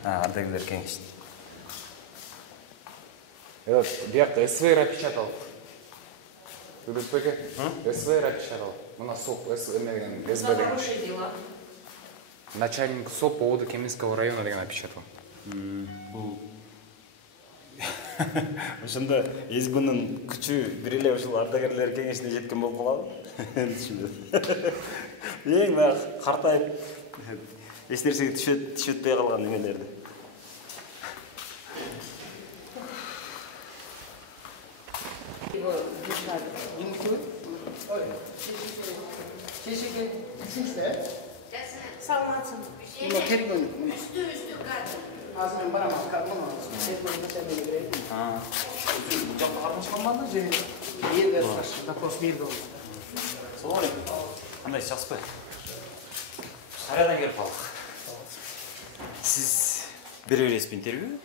Ардагерлер кеңешти. Бияқта СВР опечатал. УДПГ СВР опечатал. Мына СОП деген СБ За деген. хорошие дела. Начальник СОП ООД Кеминского района деген опечатал. Бул ошондо СБнын күчү бир эле ушул ардагерлер кеңешине жеткен болуп калабы? Түшүнбөдүм. Эң баягы картайып эч нерсеге түшөтпөй калган немелерди. Его держали. Keşke üçüncüde. Саламатсың. Bunu tergön. Üstü kadın. Az ben baramam. Bunu tergön temeli vereyim. Бул жакта кармашканбады же? Bir de saç. Doпрос bir de oldu. Салам алейкум. Кандай жакшысызбы? Сарайдан келип калдык. Сиз бере бересизби интервью?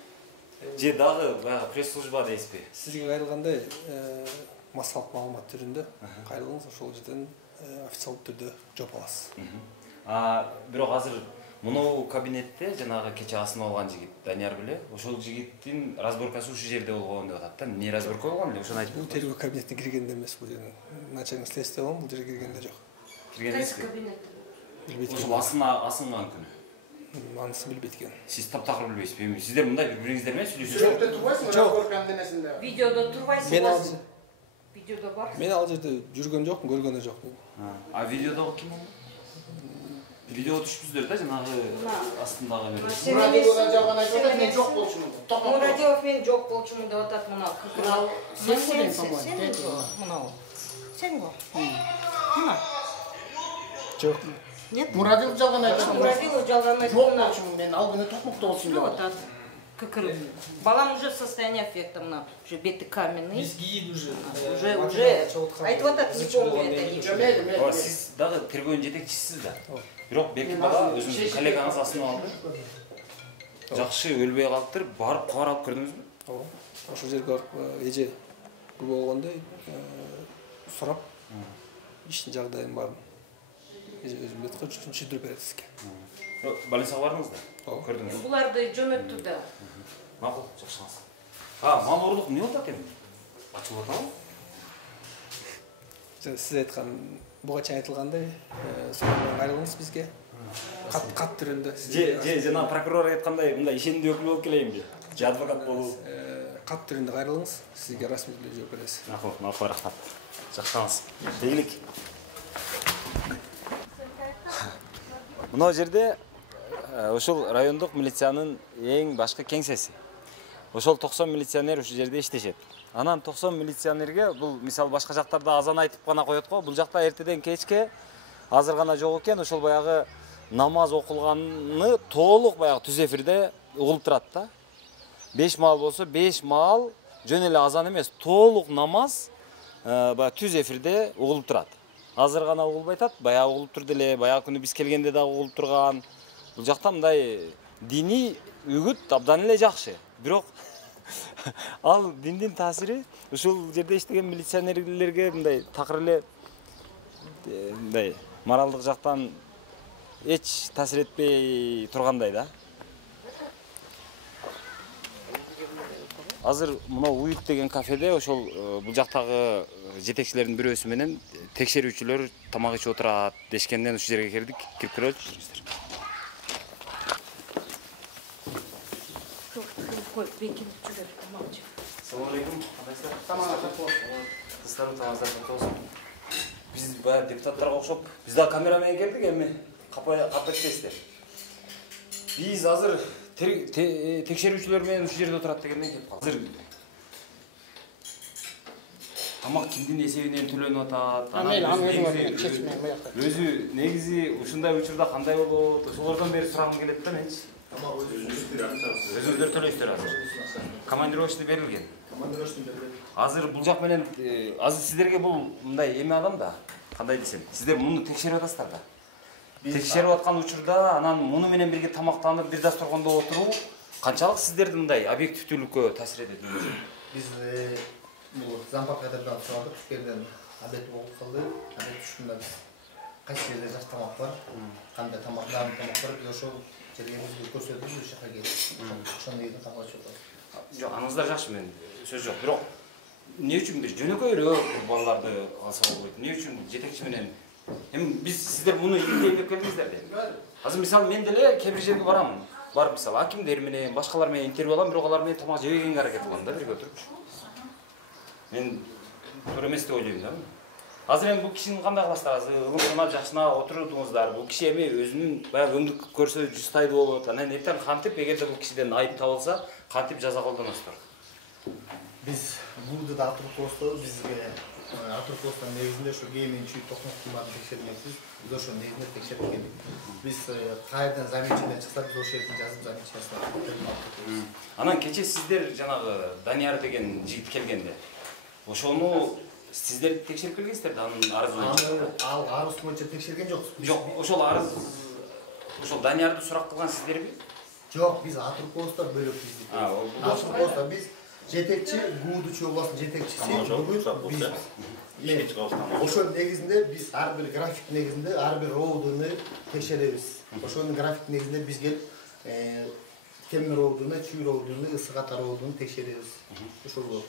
Же дагы баягы пресс-служба дейсизби? Сізге кайрылгандай массалык маалымат түрүндө кайрылыңыз, ошол жерден официалдуу түрдө жооп аласыз. Бирок азыр мунау кабинетте жанагы кече асынып алган жигит Данияр беле, ошол жигиттин разборкасы ушул жерде болгон деп атат да. Эмне разборка болгон эле ошону айтып Бул берсеңиз. тергөө кабинетине киргенде эмес, бул жерде начальник следствия болгон, бул жерге киргенде жок. Кирген Кайсы эмеспи? кабинет? Билбейт Ошол экен. асынган күнү. Анысын билбейт экен. Сиз таптакыр билбейсизби? Эми сиздер мындай бири-бириңиздер менен сүйлөшөсүзбү? Sürekli turbaysın. Çok. Raporkan denesinde. Видеодо турбайсың. Мен ал Видеодо бар. мен ал жерде жүргөн жокмун, көргөн да жокмун. Видеодогу ким ол? Видео түшүпсүздөр да жанагы астындагы бир. Muradio'da жалған айтып отыр, мен жоқ болчумун. Тоқмақ. Мурадиев мен жоқ болчумун деп атат мына. Мынау сен ғой, по-моему. Мынау. Сен го. Мына. Жок. Нет? Muradil жалған айтып отыр. Мурадиев жалган айтып Жоқ мына. болчумун, мен ал күні тоқмақта болсын деп Вот отыр. так. Кыкыр. Балам уже в состоянии аффекта мына. Уже бети каменный. Уже. Айтып атат, не помню это ничего. Мейлі, мейлі. Сиз дагы тергөөнүн жетекчисисиз да. Бирок бекки бала өзүңүздүн коллегаңыз асынып алды. Жакшы өлбөй калыптыр, барып кабар алып көрдүңүзбү? Ооба. Ошол жерге барып эже болгондой сурап иштин жагдайын баарын эже өзүм дейт го түшүндүрүп берет сизге. Больницага бардыңыз да? Ооба. Көрдүңүз. Буларды жөнөттү да. Макул, жакшыңыз. Мал урурлук эмне болуп экен? Ачылып атабы? Сиз айткан буга чейин айтылгандай, сонун кайрылыңыз бизге. Кат түрүндө. Же жана прокурор айткандай мындай ишендүү өкүл болуп келейинби? Же адвокат болуу? Кат түрүндө кайрылыңыз, сизге расмий түрдө жооп беребиз. Макул, рахмат. Жакшыңыз. Ийгилик. Мына жерде ошол райондук милициянын эң башкы кеңсеси. Ошол 90 милиционер ушул жерде иштешет. Анан 90 милиционерге бул мисалы башка жактарда азан айтып гана коет го. Бул жакта эртеден кечке азыр гана жок экен, ошол баягы намаз окулганы толук баягы түз эфирде угулуп турат да. 5 маал болсо 5 маал жөн эле азан эмес, толук намаз баягы түз эфирде угулуп турат. Азыр гана угулбай атат, баягы угулуп турду эле, баягы күнү биз келгенде дагы угулуп турган. Бул жакта мындай диний үгүт абдан эле жакшы. Бирок ал диндин таасири ушул жерде иштеген милиционерлерге мындай такыр эле мындай моралдык жактан эч таасир этпей тургандай да. Азыр мына Уют деген кафеде ошол бул жактагы жетекчилердин бирөөсү менен текшерүүчүлөр тамак ичип отурат дешкенден ушул жерге кирдик. Кирип көрөлүчү. Салам алейкум. Кандайсыздар? Кыздар тамаздар болсун. Биз баягы депутаттарга окшоп, биз да камера менен келдик, эми капа кетесиздер. Биз азыр текшерүүчүлөр менен ушул жерде отурат дегенден келип калдык. Азыр тамак кимдин эсебинен төлөнүп атат? Мейли, аны өзүңөр чечмейм буякта. Өзү негизи ушундай учурда кандай болот? Ошолордон бери сурагым келет да менчи. Өзүңүздөр төлөйсүздөр азыр. Командировочный берилген. Азыр бул жак менен азыр сиздерге бул мындай эме алам да. Кандай десем, сиздер муну текшерип атасыздар да. Текшерип аткан учурда анан муну менен бирге тамактанып бир дасторкондо отуруу канчалык сиздерди мындай объективдүүлүккө таасир этет? Биз бул зампак кадырдан сурадык, Түшкерден обед болуп калды. Обед түшкөндө биз кайсы жерде жаш тамак бар, кандай тамак, дагы тамак бар, биз ошол жерге көрсөтүп, ушул жака келип, ошону үйдөн тамак ичип атабыз. Жок, аныңыздар жакшы, мен сөз жок. Бирок эмне үчүн бир жөнөкөйрөөк балдарды алса болбойт? Эмне үчүн жетекчи менен эми биз сиздер муну илдеп келдиңиздер да. Азыр мисалы мен деле кээ бир жерге барамын. Барып мисалы акимдер менен, башкалар менен интервью алам, бирок алар менен тамак жебегенге аракет кылам да, бирге отуруп. Мен туура эмес деп ойлойм да. Азыр эми бул кишини кандай кыласыздар? Азыр ылымсынап жакшына отурдуңуздар. Бул киши эми өзүнүн баягы өңдүк көрсө жустайды болот. Анан эртең кантип, эгерде бул кишиден айып табылса, кантип жаза колдоносуздар? Биз бул да атырып бизге атырып негизинде ошо кийин чүй токмок кыйматын текшермекчиз. Биз ошо негизинде текшерип келдик. Биз кайерден замечание чыкса, биз ошол жерден жазып замечаниясына. Анан кече сиздер жанагы Данияр деген жигит келгенде, ошону сиздер текшерип келгенсиздер да, анын арызы боюнча. Ал арыз боюнча текшерген жокпуз. Жок, ошол арыз, ошол Даниярды сурак кылган сиздерби? Жок, биз атырып бөлөк биздик. Атырып биз жетекчи, ГУД Чүй областынын жетекчиси. Ошол негизинде биз ар бир график негизинде ар бир роудуну текшеребиз. Ошонун график негизинде биз келип Кемер роудуну, Чүй роудуну, Ысык Ата роудуну текшеребиз. Ошол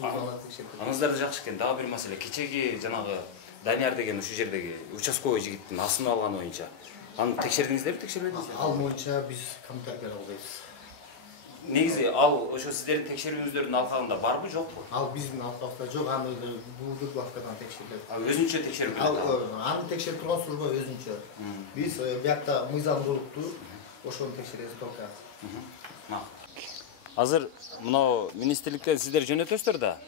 Аңыздарды жакшы экен. Дагы бир маселе. Кечеги жанагы Данияр деген ушул жердеги участковый жигиттин асынып алганы боюнча. Аны текшердиңиздерби, текшербедиңиздерби? Ал боюнча биз комментарий бере албайбыз. Негизи ал ошо сиздердин текшерүүңүздөрдүн алкагында барбы, жокпу? Ал биздин алкабызда жок, аны бул главкадан текшерилет. Өзүнчө текшерип келет. Аны текшерип турган служба өзүнчө. Биз биякта мыйзамдуулукту ошону текшеребиз только. Азыр мына министрликтен сиздер жөнөтөсүздөр да.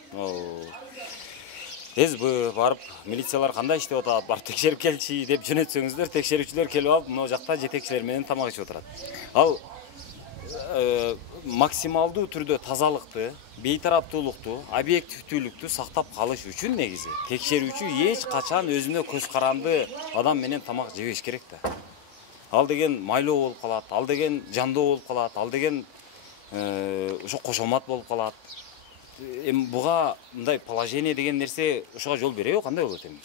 СБ барып, милициялар кандай иштеп атат, барып текшерип келчи деп жөнөтсөңүздөр, текшерүүчүлөр келип алып, мына жакта жетекчилер менен тамак ичип отурат. Ал максималдуу түрдө тазалыкты, бейтараптуулукту, объективдүүлүктү сактап калыш үчүн негизи текшерүүчү эч качан өзүнө көз каранды адам менен тамак жебеш керек да. Ал деген майлоо болуп калат, ал деген жандоо болуп калат, ал деген ошо кошомат болуп калат. Эми буга мындай положение деген нерсе ошого жол береби, кандай болот эми?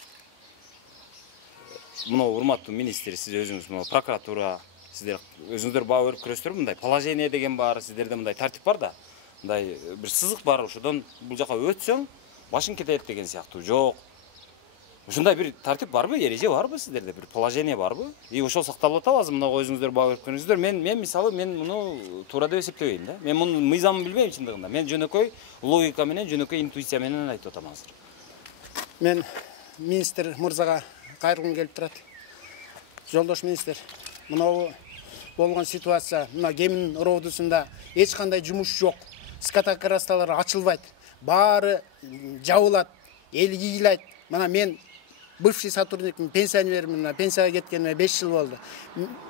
Мына урматтуу министр, сиз өзүңүз мына прокуратура, сиздер өзүңүздөр баа берип көрөсүздөр, мындай положение деген бар, сиздерде мындай тартип бар да. Мындай бир сызык бар, ошодон бул жака өтсөң башың кетет деген сыяктуу. Жок. Ушундай бир тартип барбы, эреже барбы сиздерде, бир положение барбы? И ошол сакталып атабы азыр мына өзүңүздөр баа берип көрүңүздөр. Мен мисалы муну туура деп эсептебейм да. Мен мунун мыйзамын билбейм чындыгында. Мен жөнөкөй логика менен, жөнөкөй интуиция менен айтып атам азыр. Мен министр мырзага кайрылгым келип турат. Жолдош министр, мына болгон ситуация, мына Кемин роудусунда эч кандай жумуш жок. Скотокрасталар ачылбайт. Баары жабылат, эл ийилайт. Мына мен бывший сотрудникмин, пенсионермин, пенсияга кеткениме 5 жыл болду.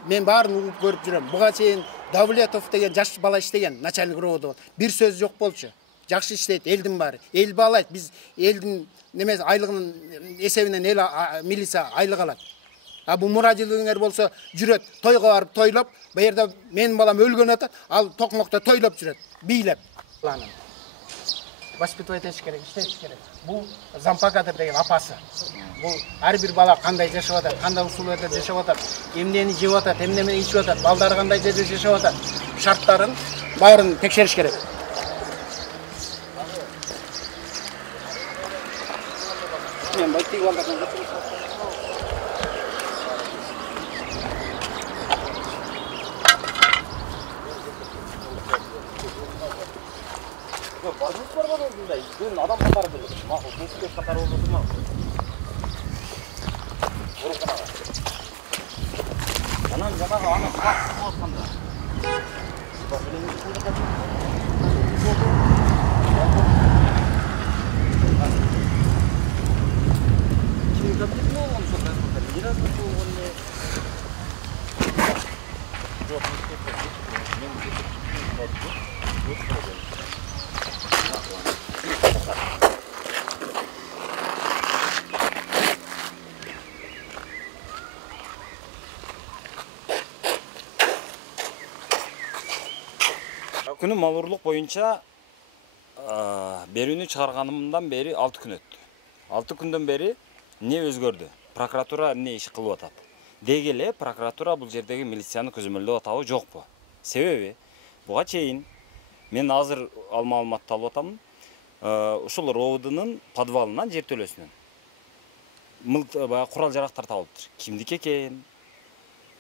Мен баарын угуп көрүп жүрөм. Буга чейин Давлетов деген жаш бала иштеген, начальник роуду. Бир сөз жок болчу. Жакшы иштейт, элдин баары. Эл баалайт, биз элдин немес айлыгынын эсебинен эл милиция айлык алат. А бул муражилдигиңер болсо жүрөт, тойго барып тойлоп, бу жерде менин балам өлгөн атат, ал токмокто тойлоп жүрөт, бийлеп. Воспитывать этиш керек, иштетиш керек. Бул зампакадыр деген апасы. Бул ар бир бала кандай жашап атат, кандай условияда жашап атат, эмнени жеп атат, эмнени ичип атат, балдары кандай жерде жашап атат, шарттарын баарын текшериш керек. Мен байтык балдардан Gün adam katarı dedi. Makul, kesinlikle katarı oldu mu? Vurun kana. Anam janaga ana bak olganda. Bak elimizi koyduk. Күнү мал урурлук боюнча берүүнү чыгарганымдан бери 6 күн өттү. 6 күндөн бери эмне өзгөрдү? Прокуратура эмне иш кылып атат? Деги эле прокуратура бул жердеги милицияны көзөмөлдөп атабы, жокпу? Себеби буга чейин мен азыр ал маалыматты алып атамын. Ушул РОВДнын подвалынан, жер төлөсүнөн курал жарактар табылыптыр. Кимдики экен?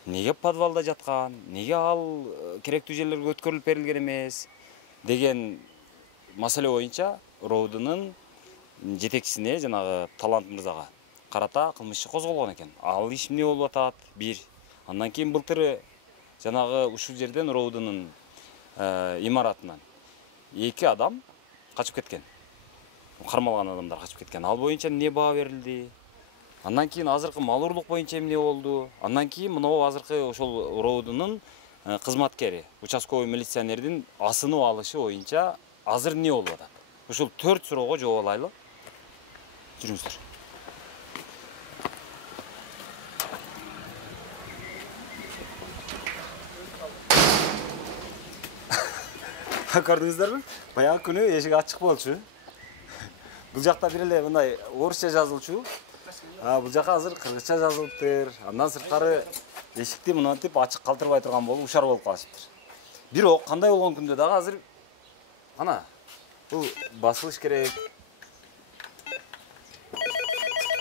Неге подвалда жаткан? Неге ал керектүү жерлерге өткөрүлүп берилген эмес? Деген маселе боюнча РОВДнын жетекчисине, жанагы Талант мырзага карата кылмыш иши козголгон экен. Ал иш эмне болуп атат? 1. Андан кийин былтыры жанагы ушул жерден РОВДнын имаратынан 2 адам качып кеткен. Кармалган адамдар качып кеткен. Ал боюнча эмне баа берилди? Андан кийин азыркы мал урурлук боюнча эмне болду? Андан кийин мынау азыркы ошол РОВДнын кызматкери, участковый милиционердин асынып алышы боюнча азыр эмне болуп атат? Ушул 4 суроого жооп алайлы. Жүрүңүздөр. Көрдүңүздөрбү? Баягы күнү эшик ачык болчу. Бул жакта бир эле мындай орусча жазылчу. Бул жака азыр кыргызча жазылыптыр. Андан сырткары эшикти мынтип ачык калтырбай турган болуп, ушар болуп калышыптыр. Бирок кандай болгон күндө дагы азыр ана бул басылыш керек.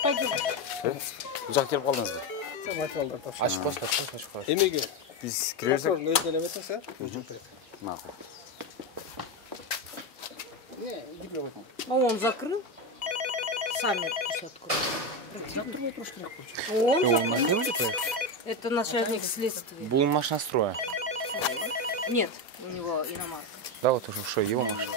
Бул жака келип калдыңызбы? Материалдар тапшырып. Ашып коюш. Эмеге? Биз кире берсек. Өзү эле эметесиң? Макул. Он закрыл. Сами пусть откроют. Он закрыл. Это начальник следствия. Бул машина строя. Нет, у него иномарка. Да, вот уже что, его машина.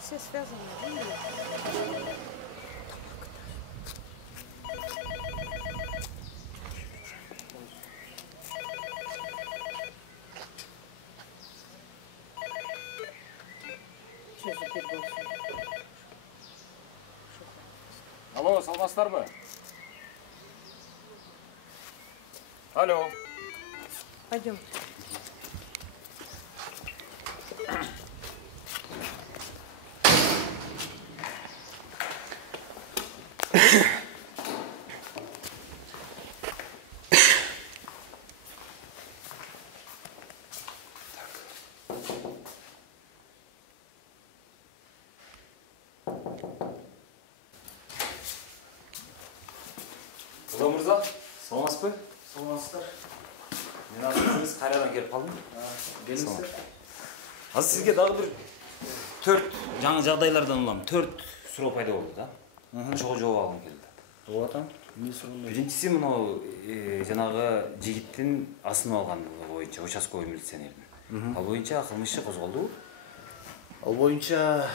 Все связано. Алло, саламатсыздарбы? Алло. Пойдем. Уза мырза, саламатсызбы? Саламатсыздар. Мен азыр сиз кайрадан келип калдым. Келиңиздер. Азыр сизге дагы бир 4 жаңы жагдайлардан улам 4 суроо пайда болду да. Ошого жооп алгым келди. Болуп атам. Эмне суроо? Биринчиси мынау жанагы жигиттин асынып алгандыгы боюнча участковый милиционердин. Ал боюнча кылмыш иши козголду. Ал боюнча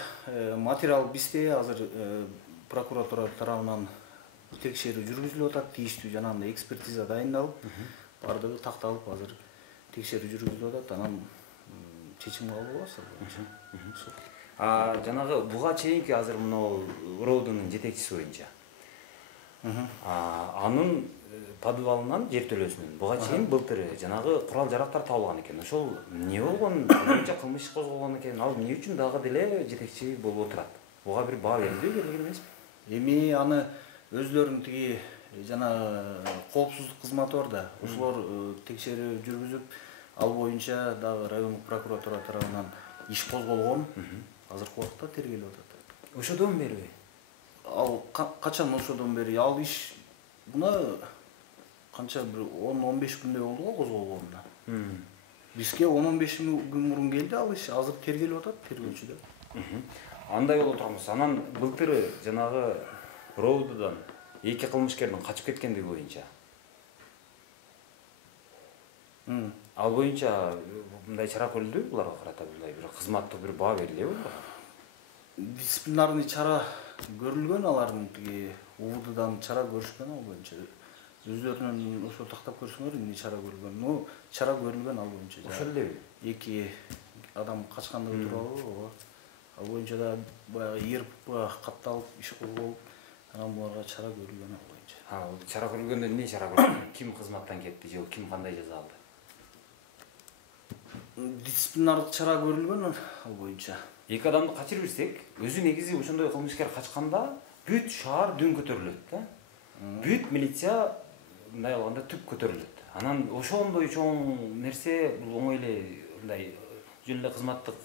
материал бизде азыр прокуратура тарабынан текшерүү жүргүзүлүп атат, тийиштүү жанагындай экспертиза дайындалып, бардыгы такталып азыр текшерүү жүргүзүлүп атат, анан чечим кабыл кылабыз. Жанагы буга чейинки азыр мынау РОВДнын жетекчиси боюнча. Анын подвалынан, жер төлөсүнөн буга чейин былтыры жанагы курал жарактар табылган экен. Ошол эмне болгон, боюнча кылмыш иш козголгон экен. Ал эмне үчүн дагы деле жетекчи болуп отурат? Буга бир баа берилди керек эмеспи? Эми аны өздөрүнүн тиги жана коопсуздук кызматы бар да, ошолор текшерүү жүргүзүп, ал боюнча дагы райондук прокуратура тарабынан иш козголгон. Азыркы убакта тергелип атат. Ошодон берби? Ал качан ошодон бери ал иш мына канча бир 10-15 күндөй болду го козголгонуна. Бизге 10-15 күн мурун келди ал иш, азыр тергелип атат тергөөчүдө. Андай болуп турганбыз. Анан былтыры жанагы РОВДдан 2 кылмышкердин качып кеткендиги боюнча. Ал боюнча мындай чара көрүлдү буларга карата, мындай бир кызматтык бир баа берилеби? дисциплинарный чара көрүлгөн, алардын тиги УВДдан чара көрүшкөн ал боюнча. Өздөрүнүн ошо тактап көрсөңөр эмне чара көрүлгөн. Ну, чара көрүлгөн ал боюнча. Ошол элеби? 2 адам качкандыгы тууралуу, ооба. Ал боюнча да баягы ИРП катталып, иш козголуп, анан буларга чара көрүлгөн ал боюнча. Чара көрүлгөндө эмне чара көрүлгөн? Ким кызматтан кетти же ким кандай жаза алды? Дисциплинардык чара көрүлгөн ал боюнча. 2 адамды качырып берсек, өзү негизи ошондой кылмышкер качканда бүт шаар дүн көтөрүлөт да. Бүт милиция мындай алганда түп көтөрүлөт. Анан ошондой чоң нерсе бул оңой эле мындай жөн эле кызматтык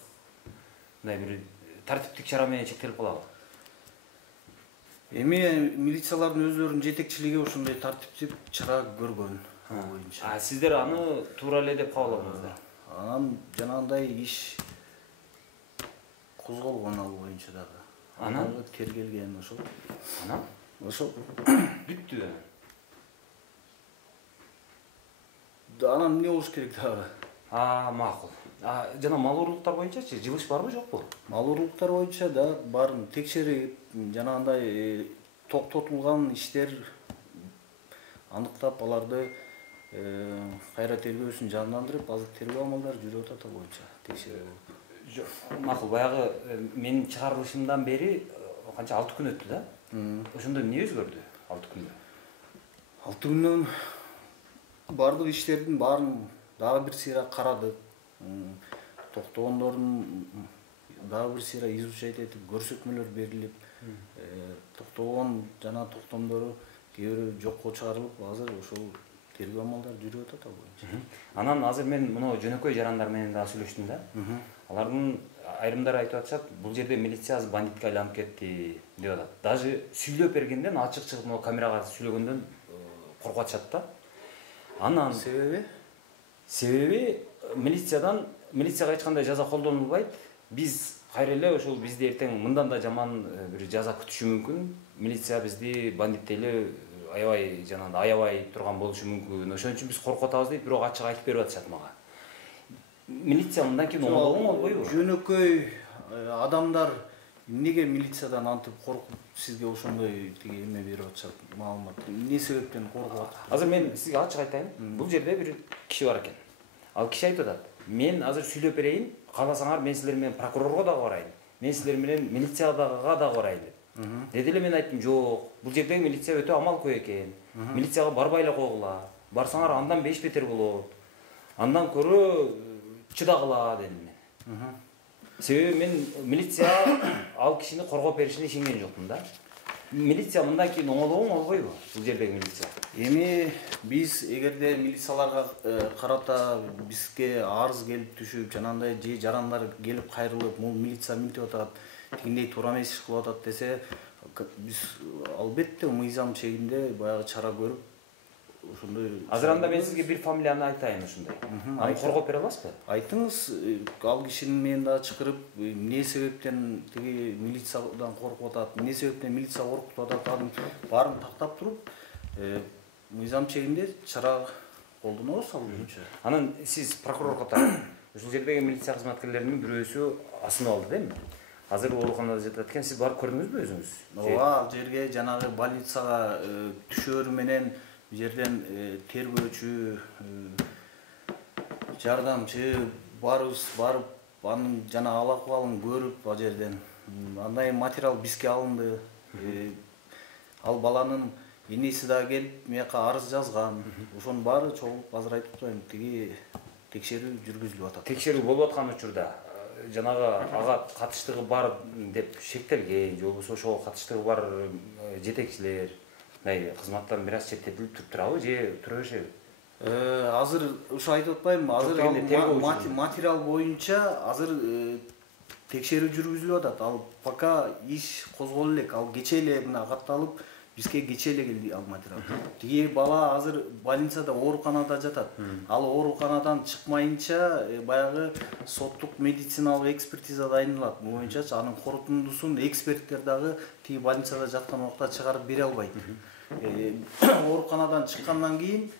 мындай бир тартиптик чара менен чектелип калабы? Эми милициялардын өздөрүнүн жетекчилиги ошондой тартиптик чара көргөн ал боюнча. Сиздер аны туура эле деп кабыл алдыңыздар. Анан жанагындай иш козголгон ал боюнча дагы. Анан тергелген ошол. Анан Ошол бүттү. анан эмне болуш керек дагы? Макул. Жана мал урурлуктар боюнчачы жылыш барбы жокпу? Мал урурлуктар боюнча да баарын текшерип, жанагындай токтотулган иштер аныктап, аларды кайра тергөөсүн жандандырып, азыр тергөө амалдары жүрүп атат ал боюнча текшерүү. Макул, баягы менин чыгарылышымдан бери канча 6 күн өттү да? Ошондо эмне өзгөрдү 6 күндө? 6 күндөн бардык иштердин баарын дагы бир сыйра карадык. Токтогондордун дагы бир сыйра изучать этип, көрсөтмөлөр берилип, токтогон жана токтомдору кээ бирөө жокко чыгарылып, азыр ошол тергөө амалдары жүрүп атат ал боюнча. Анан азыр мен муну жөнөкөй жарандар менен да сүйлөштүм да. Алардын айрымдары айтып атышат, бул жерде милиция аз бандитке айланып кетти деп атат. Даже сүйлөп бергенден, ачык чыгып мына камерага сүйлөгөндөн коркуп атышат да. Анан себеби милицияга эч кандай жаза колдонулбайт. Биз кайра эле ошол бизди эртең мындан да жаман бир жаза күтүшү мүмкүн. Милиция бизди бандитти эле аябай турган болушу мүмкүн. Ошон үчүн биз коркуп атабыз дейт, бирок ачык айтып берип атышат мага. Милиция мындан кийин оңолобу болбойбу? Жөнөкөй адамдар эмнеге милициядан антип коркуп сизге ошондой тиги эме берип атышат, маалымат? Эмне себептен коркуп атат? Азыр мен сизге ачык айтайын. Бул жерде бир киши бар экен. Ал киши айтып атат: "Мен азыр сүйлөп берейин, кааласаңар мен силер менен прокурорго дагы барайын. Мен силер менен милицияга дагы барайын" деп. Деди эле мен айттым: "Жок, бул жердеги милиция өтө амалкөй экен. Милицияга барбай эле койгула. Барсаңар андан 5 бетер болот. Андан көрө чыдагыла" дедим мен. Себеби мен милиция ал кишини коргоп беришине ишенген жокмун да. Милиция мындан кийин оңолобу болбойбу? Бул жердеги милиция. Эми биз эгерде милицияларга карата бизге арыз келип түшүп, жанагындай же жарандар келип кайрылып, бул милиция мынтип атат, тигиндей туура эмес иш кылып атат десе, биз албетте мыйзам чегинде баягы чара көрүп, ошондой. Азыр анда мен сизге бир фамилияны айтайын ошондой. Аны коргоп бере аласызбы? Айтыңыз, ал кишини мен да чакырып, эмне себептен тиги милициядан коркуп атат, эмне себептен милиция коркутуп атат, баарын тактап туруп, мыйзам чегинде чара колдонобуз ал боюнча. Анан сиз прокурор катары ушул жердеги милиция кызматкерлеринин бирөөсү асынып алды дейм. Азыр ооруканада жатат экен, сиз барып көрдүңүзбү өзүңүз? Ооба, ал жерге жанагы больницага түшөөрү менен жерден тергөөчү, жардамчы барып анын жана ал акыбалын көрүп ал жерден андай материал бизге алынды. Ал баланын энеси да келип мияка арыз жазган. Ошонун баары чогулуп азыр айтып атпаймынбы, тиги текшерүү жүргүзүлүп атат. Текшерүү болуп аткан учурда жанагы ага катыштыгы бар деп шектелген, же болбосо ошого катыштыгы бар жетекчилер кызматтан бир аз четтетилип туруп турабы же тура беришеби? Азыр ушу айтып атпаймынбы? Азыр материал боюнча азыр текшерүү жүргүзүлүп атат. Ал пока иш козголо элек, ал кечээ эле мына катталып, бизге кечээ эле келди ал материал. Тиги бала азыр больницада, ооруканада жатат. Ал ооруканадан чыкмайынча баягы соттук медициналык экспертиза дайындалат. Бул боюнча анын корутундусун эксперттер дагы тиги больницада жаткан убакта чыгарып бере албайт. Ооруканадан чыккандан кийин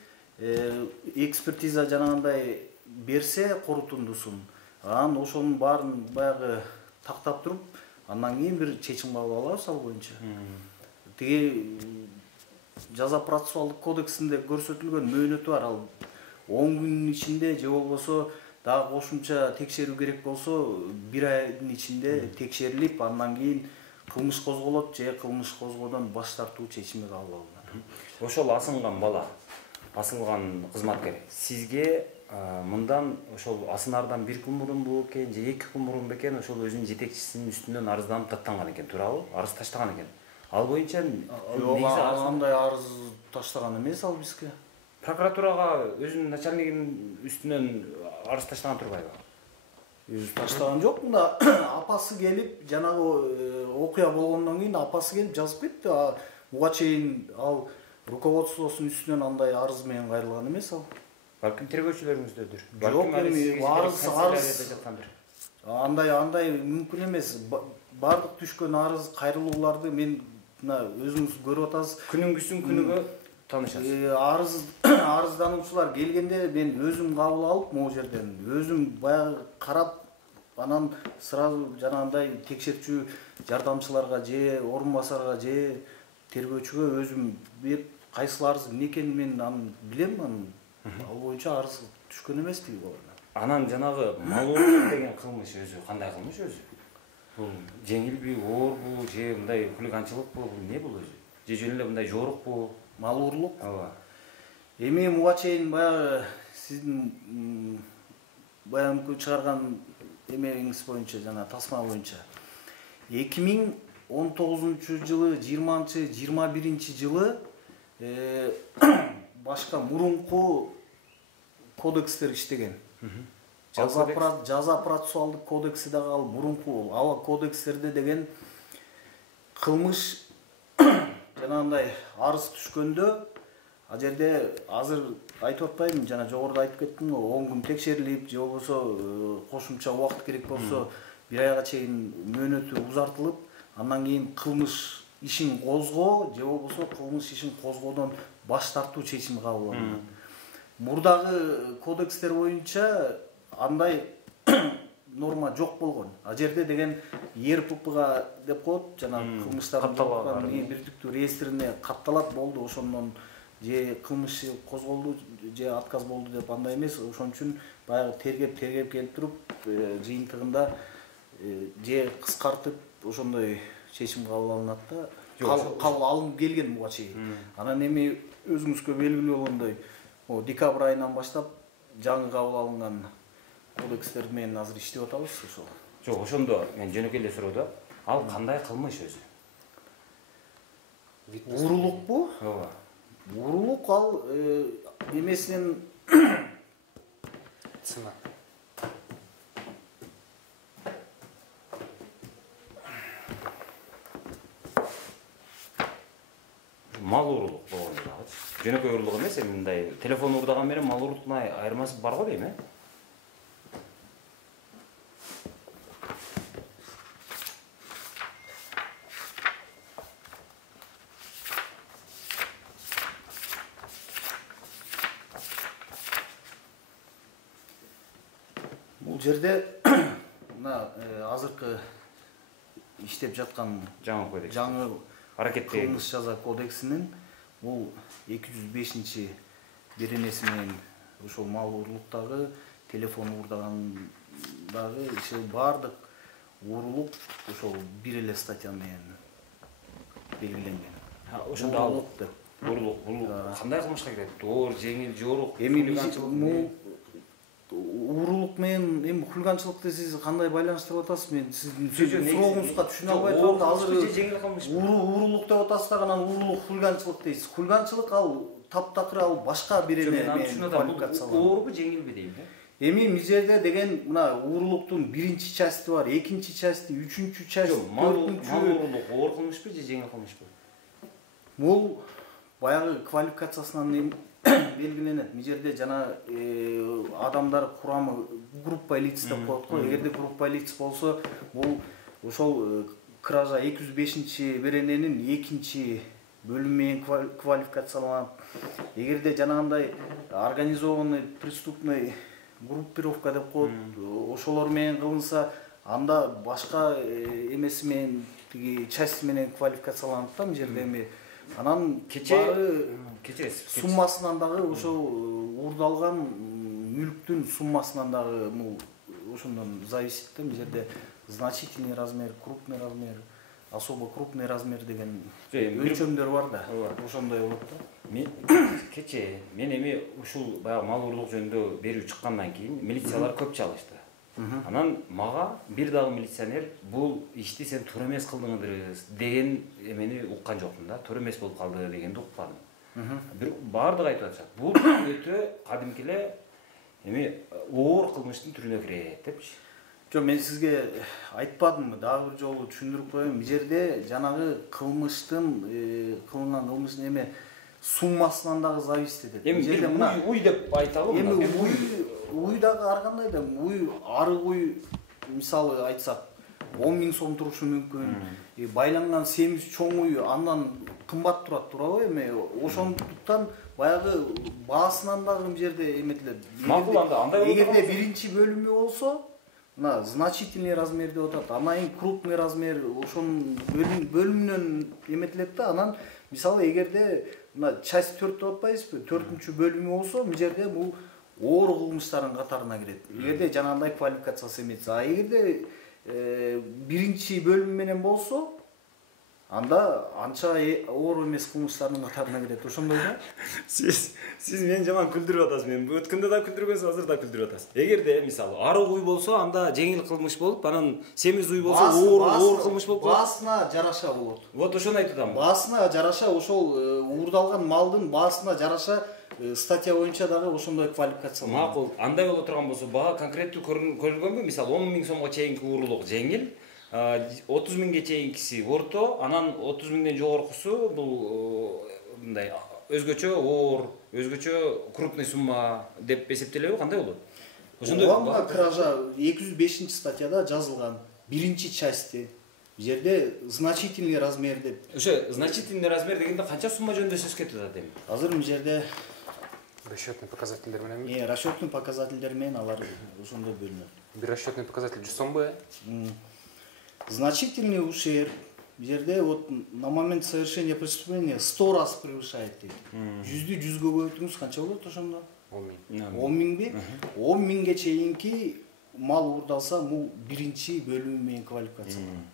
экспертиза жанагындай берсе корутундусун, анан ошонун баарын баягы тактап туруп, Андан кийин бир чечим кабыл алабыз ал боюнча. Тиги жаза процессуалдык кодексинде көрсөтүлгөн мөөнөтү бар. Ал 10 күнүн ичинде же болбосо дагы кошумча текшерүү керек болсо 1 айдын ичинде текшерилип, андан кийин кылмыш козголот же кылмыш козгоодон баш тартуу чечими кабыл алынат. Ошол асынган бала, асылган кызматкер сизге мындан ошол асынардан 1 күн мурунбу экен же 2 күн мурун бекен ошол өзүнүн жетекчисинин үстүнөн арызданып даттанган экен, туурабы? Арыз таштаган экен. Ал боюнча андай арыз таштаган эмес ал бизге. Прокуратурага өзүнүн начальнигинин үстүнөн арыз таштаган турбайбы? Өзү таштаган жок, мында апасы келип, жанагы окуя болгондон кийин апасы келип жазып кетти. Буга чейин ал руководствосунун үстүнөн андай арыз менен кайрылган эмес ал. Балким тергөөчүлөрүңүздөрдүр. Жок, арыз андай мүмкүн эмес. Бардык түшкөн арыз кайрылууларды мен мына өзүңүз көрүп атасыз. Күнүнгүсүн күнүгө танышасыз. Арыздануучулар келгенде мен өзүм кабыл алып, могу жерден өзүм баягы карап, анан сразу жанагындай текшерчү жардамчыларга же орун басарга же тергөөчүгө өзүм берип, кайсыл арыз эмне экенин мен аны билем, ал боюнча арыз түшкөн эмес тиги балардан. Анан жанагы мал оорлоо деген кылмыш өзү кандай кылмыш өзү? Бул жеңилби, оорбу же мындай хулиганчылыкпы, бул эмне бул өзү? Же жөн эле мындай жорукпу? Мал оорлук? Ооба. Эми буга чейин баягы сиздин баягы чыгарган эмеңиз боюнча, жана тасма боюнча 2019-жылы 20-21-жылы башка мурунку кодекстер иштеген. Жаза процессуалдык кодекси дагы ал мурунку, ал кодекстерде деген кылмыш жанагындай арыз түшкөндө, а жерде азыр айтып атпаймынбы, жана жогоруда айтып кеттим го, 10 күн текшерилип, же болбосо кошумча убакыт керек болсо 1 айга чейин мөөнөтү узартылып, андан кийин кылмыш ишин козгоо же болбосо кылмыш ишин козгоодон баш тартуу чечими кабыл алынат. Мурдагы кодекстер боюнча андай норма жок болгон. А жерде деген ЕРППга деп коет, жана кылмыштардын бирдиктүү реестрине катталат, болду, ошондон же кылмыш козголду же отказ болду деп андай эмес. Ошон үчүн баягы тергеп келип туруп, жыйынтыгында же кыскартып ошондой чечим кабыл алынат да. Кабыл алынып келген буга чейин. Анан эми өзүңүзгө белгилүү болгондой, декабрь айынан баштап жаңы кабыл алынган кодекстер менен азыр иштеп атабыз ошол. Жок, ошондо мен жөнөкөй эле суроо да. Ал кандай кылмыш өзү? Уурулукпу? Ооба. Уурулук ал эмесинен цена. Мал уурулук болгон дагычы. Жөнөкөй уурулук эмес, эми мындай телефон уурдаган менен мал уурулуктун айырмасы бар го дейм, Бул жерде мына азыркы иштеп жаткан жаңы кодекс. Жаңы аракеттеги кылмыш жаза кодексинин бул 205 беренеси менен ошол мал уурулуктагы, телефон уурдагандагы иши бардык уурулук ошол бир эле статья менен белгиленген. Ошондо ал уурулук бул кандай кылмышка кирет? Оор, жеңил, жорук, хулиганчылык. Уурулук менен эми хулиганчылыкты сиз кандай байланыштырып атасыз? Мен сиздин сурооңузга түшүнө албай турам. Азыр жеңил кылмыш. Уурулук деп атасыз да, анан уурулук хулиганчылык дейсиз. Хулиганчылык ал таптакыр ал башка бирене менен квалификацияланат. Оорбу, жеңилби дейм да. Эми мизерде деген мына уурулуктун биринчи части бар, экинчи части, үчүнчү части, төртүнчү. Уурулук оор кылмышпы же жеңил кылмышпы? Бул баягы квалификациясынан белгиленет. Мижерде жана адамдар курамы группа лиц деп коет го. Эгерде группа лиц болсо, бул ошол кража 205 берененин экинчи бөлүмү менен квалификацияланат. Эгерде жанагындай организованный преступный группировка деп коет, ошолор менен кылынса, анда башка эмеси менен тиги часть менен квалификацияланып да бул жерде эми анан кече суммасынан дагы ошол уурдалган мүлктүн суммасынан дагы ошондон зависит да бул жерде значительный размер, крупный размер, особо крупный размер деген өлчөмдөр бар да. Ошондой болот да. Кече мен эми ушул баягы мал урурлук жөнүндө берүү чыккандан кийин милициялар көп чалышты. Анан мага бир дагы милиционер бул ишти сен туура эмес кылдыңдар деген эмени уккан жокмун да. Туура эмес болуп калды дегенди укпадым. Бирок баардыгы айтып атышат. Бул өтө кадимки эле эми оор кылмыштын түрүнө кирет депчи. Жок, мен сизге айтпадымбы, дагы бир жолу түшүндүрүп коеюн. Бул жерде жанагы кылынган кылмыштын эме суммасынан дагы зависит этет. Эми бир уй деп айталы. Эми уй дагы ар кандай да, уй арык уй мисалы айтсак 10 000 сом турушу мүмкүн. Байланган семиз чоң уй андан кымбат турат, туурабы? Эми ошондуктан баягы баасынан дагы бул жерде эметилет. Макул андай. Эгерде биринчи бөлүмү болсо, мына значительный размер деп атат. Анан кийин крупный размер ошонун бөлүмүнөн эметилет да. Анан мисалы эгерде мына часть 4 деп атпайбызбы? 4-чү бөлүмү болсо, бул жерде бул оор кылмыштардын катарына кирет. Эгерде жанагындай квалификациясы эметсе, а эгерде биринчи бөлүм менен болсо, анда анча оор эмес кылмыштардын катарына кирет. Ошондой да? Сиз мени жаман күлдүрүп атасыз. Мен өткөндө да күлдүргөнсүз, азыр да күлдүрүп атасыз. Эгерде мисалы арык уй болсо, анда жеңил кылмыш болуп, анан семиз уй болсо оор кылмыш болуп калат. Баасына жараша болот. Вот ошону айтып атам. Баасына жараша ошол уурдалган малдын баасына жараша статья боюнча дагы ошондой квалификация. Макул, андай боло турган болсо, бага конкреттүү көрүлгөнбү? Мисалы 10 000 сомго чейинки уурлук жеңил, 30 000ге чейинкиси орто, анан 30 000ден жогоркусу бул мындай өзгөчө оор, өзгөчө крупный сумма деп эсептелеби, кандай болот? Ошондой кража 205 статьяда жазылган, биринчи части. Бул жерде значительный размер деп. Ошо значительный размер дегенде канча сумма жөнүндө сөз кетип атат эми? Азыр бул жерде расчетный показателдер менен. Расчетный показательдер менен алар ошондой бөлүнөт. Бир расчетный показатель 100 сомбу? Значительный ушерб бул жерде вот на момент совершения преступления 100 раз превышает дейт. 100дү 100гө көбөйтүңүз канча болот ошондо? 10 000. 10 000би? 10 000ге чейинки мал уурдалса, бул биринчи бөлүмү менен квалификацияланат.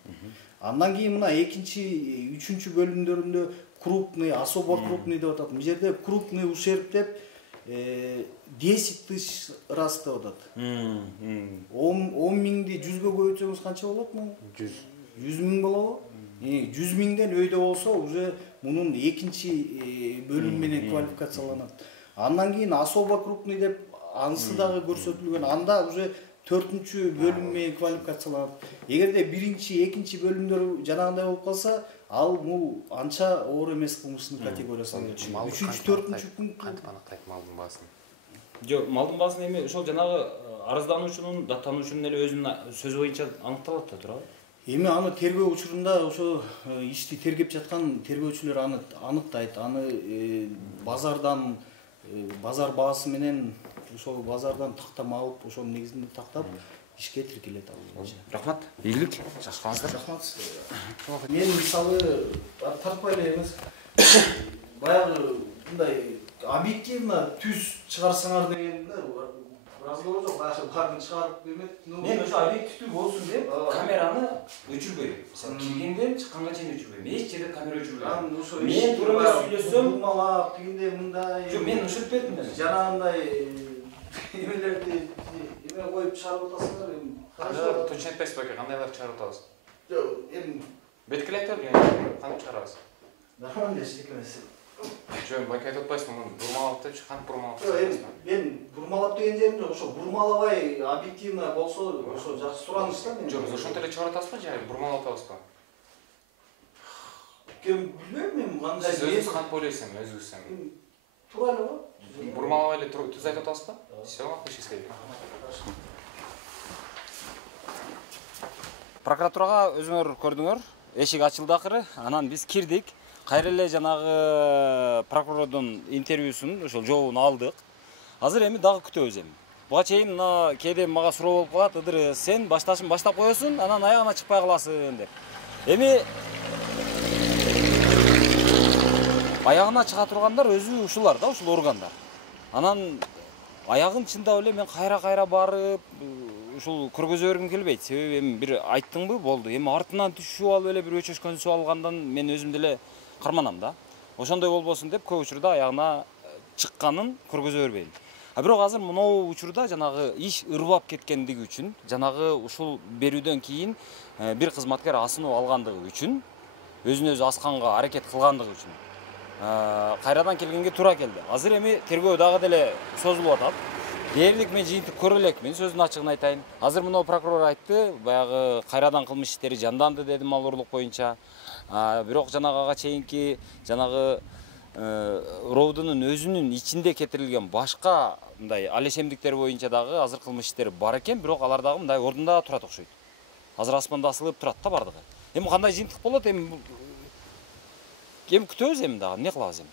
Андан кийин мына экинчи, үчүнчү бөлүмдөрүндө крупный, особо крупный деп атат. Бул жерде крупный ушерб деп 10 000 раз деп атат. 10 000ди 100гө көбөйтсөңүз канча болот му? 100 000 болобу? 100 000ден өйдө болсо, уже мунун экинчи бөлүм менен квалификацияланат. Андан кийин особо крупный деп анысы дагы көрсөтүлгөн. Анда уже 4-чү бөлүм менен квалификацияланат. Эгерде биринчи, экинчи бөлүмдөр жанагындай болуп калса, ал бул анча оор эмес кылмыштын категориясына кирет. 3-чү, 4-чү пункт кантип аныктайт малдын баасын? Жок, малдын баасын эми ошол жанагы арыздануучунун, даттануучунун эле өзүнүн сөзү боюнча аныкталат да, туурабы? Эми аны тергөө учурунда ошо ишти тергеп жаткан тергөөчүлөр аны аныктайт. Аны базардан, базар баасы менен ошол базардан тактама алып, ошонун негизинде тактап ишке тиркелет ал. Рахмат. Ийгилик. Жакшы калыңыздар. Рахмат. Мен мисалы тартпай эле эмес. Баягы мындай объективно түз чыгарсаңар дегенде разговор жок. Баягы баарын чыгарып эмет. Мен ошо объективдүү болсун деп камераны өчүрбөйм. Мисалы киргенден чыкканга чейин өчүрбөйм. Эч жерде камера өчүрбөйм. Мен туура эмес сүйлөсөм, бурмалап тигинде мындай. Жок, мен ушинтип бердим мен. Жанагындай эмелерди эме коюп чыгарып атасыңар эми. Кандай точно айтпайсыз бака, кандайлар чыгарып атабыз? Жок, эми Беткиле айтып берген, кантип чыгарабыз? нормально эчтеке эмес. Жок, бака айтып атпайсызбы, муну бурмалап депчи, кантип бурмалап? Жок, эми мен бурмалап деген жерим жок, ошо бурмалабай объективно болсо, ошо жакшы сураныш да мен. Жок, ошентип эле чыгарып атасызбы, же бурмалап атабызбы? Кем билбейм мен кандай. Сиз өзүңүз кантип ойлойсуз, өзүңүз? Туура эле го. Бурмалабай эле түз айтып атасызбы? Всё, отпишитесь. Прокуратурага өзүңөр көрдүңөр, эшик ачылды акыры. Анан биз кирдик. Кайра эле жанагы прокурордун интервьюсун, ошол жообун алдык. Азыр эми дагы күтөбүз эми. буга чейин мына кээде мага суроо болуп калат, Ыдыр, сен башташын баштап коесуң, анан аягына чыкпай каласың деп. Эми аягына чыга тургандар өзү ушулар да, ушул органдар. Анан аягын чындап эле мен кайра барып ушул көргөзө бергим келбейт. Себеби эми бир айттыңбы, болду. Эми артынан түшүп алып эле бир өчөшкөн суу алгандан мен өзүм деле карманам да. Ошондой болбосун деп көп учурда аягына чыкканын көргөзө бербейм. А бирок азыр мынау учурда жанагы иш ырбап кеткендиги үчүн, жанагы ушул берүүдөн кийин бир кызматкер асынып алгандыгы үчүн, өзүн өзү асканга аракет кылгандыгы үчүн кайрадан келгенге туура келди. Азыр эми тергөө дагы деле созулуп атат. Дээрлик мен жыйынтык көрө элекмин, сөздүн ачыгын айтайын. Азыр мына прокурор айтты, баягы кайрадан кылмыш иштери жанданды деди мал урурлук боюнча. Бирок жанагы ага чейинки жанагы роудунун өзүнүн ичинде кетирилген башка мындай алешемдиктер боюнча дагы азыр кылмыш иштери бар экен, бирок алар дагы мындай ордунда турат окшойт. Азыр асманда асылып турат да бардыгы. Эми кандай жыйынтык болот, эми күтөбүз, эми дагы эмне кылабыз эми?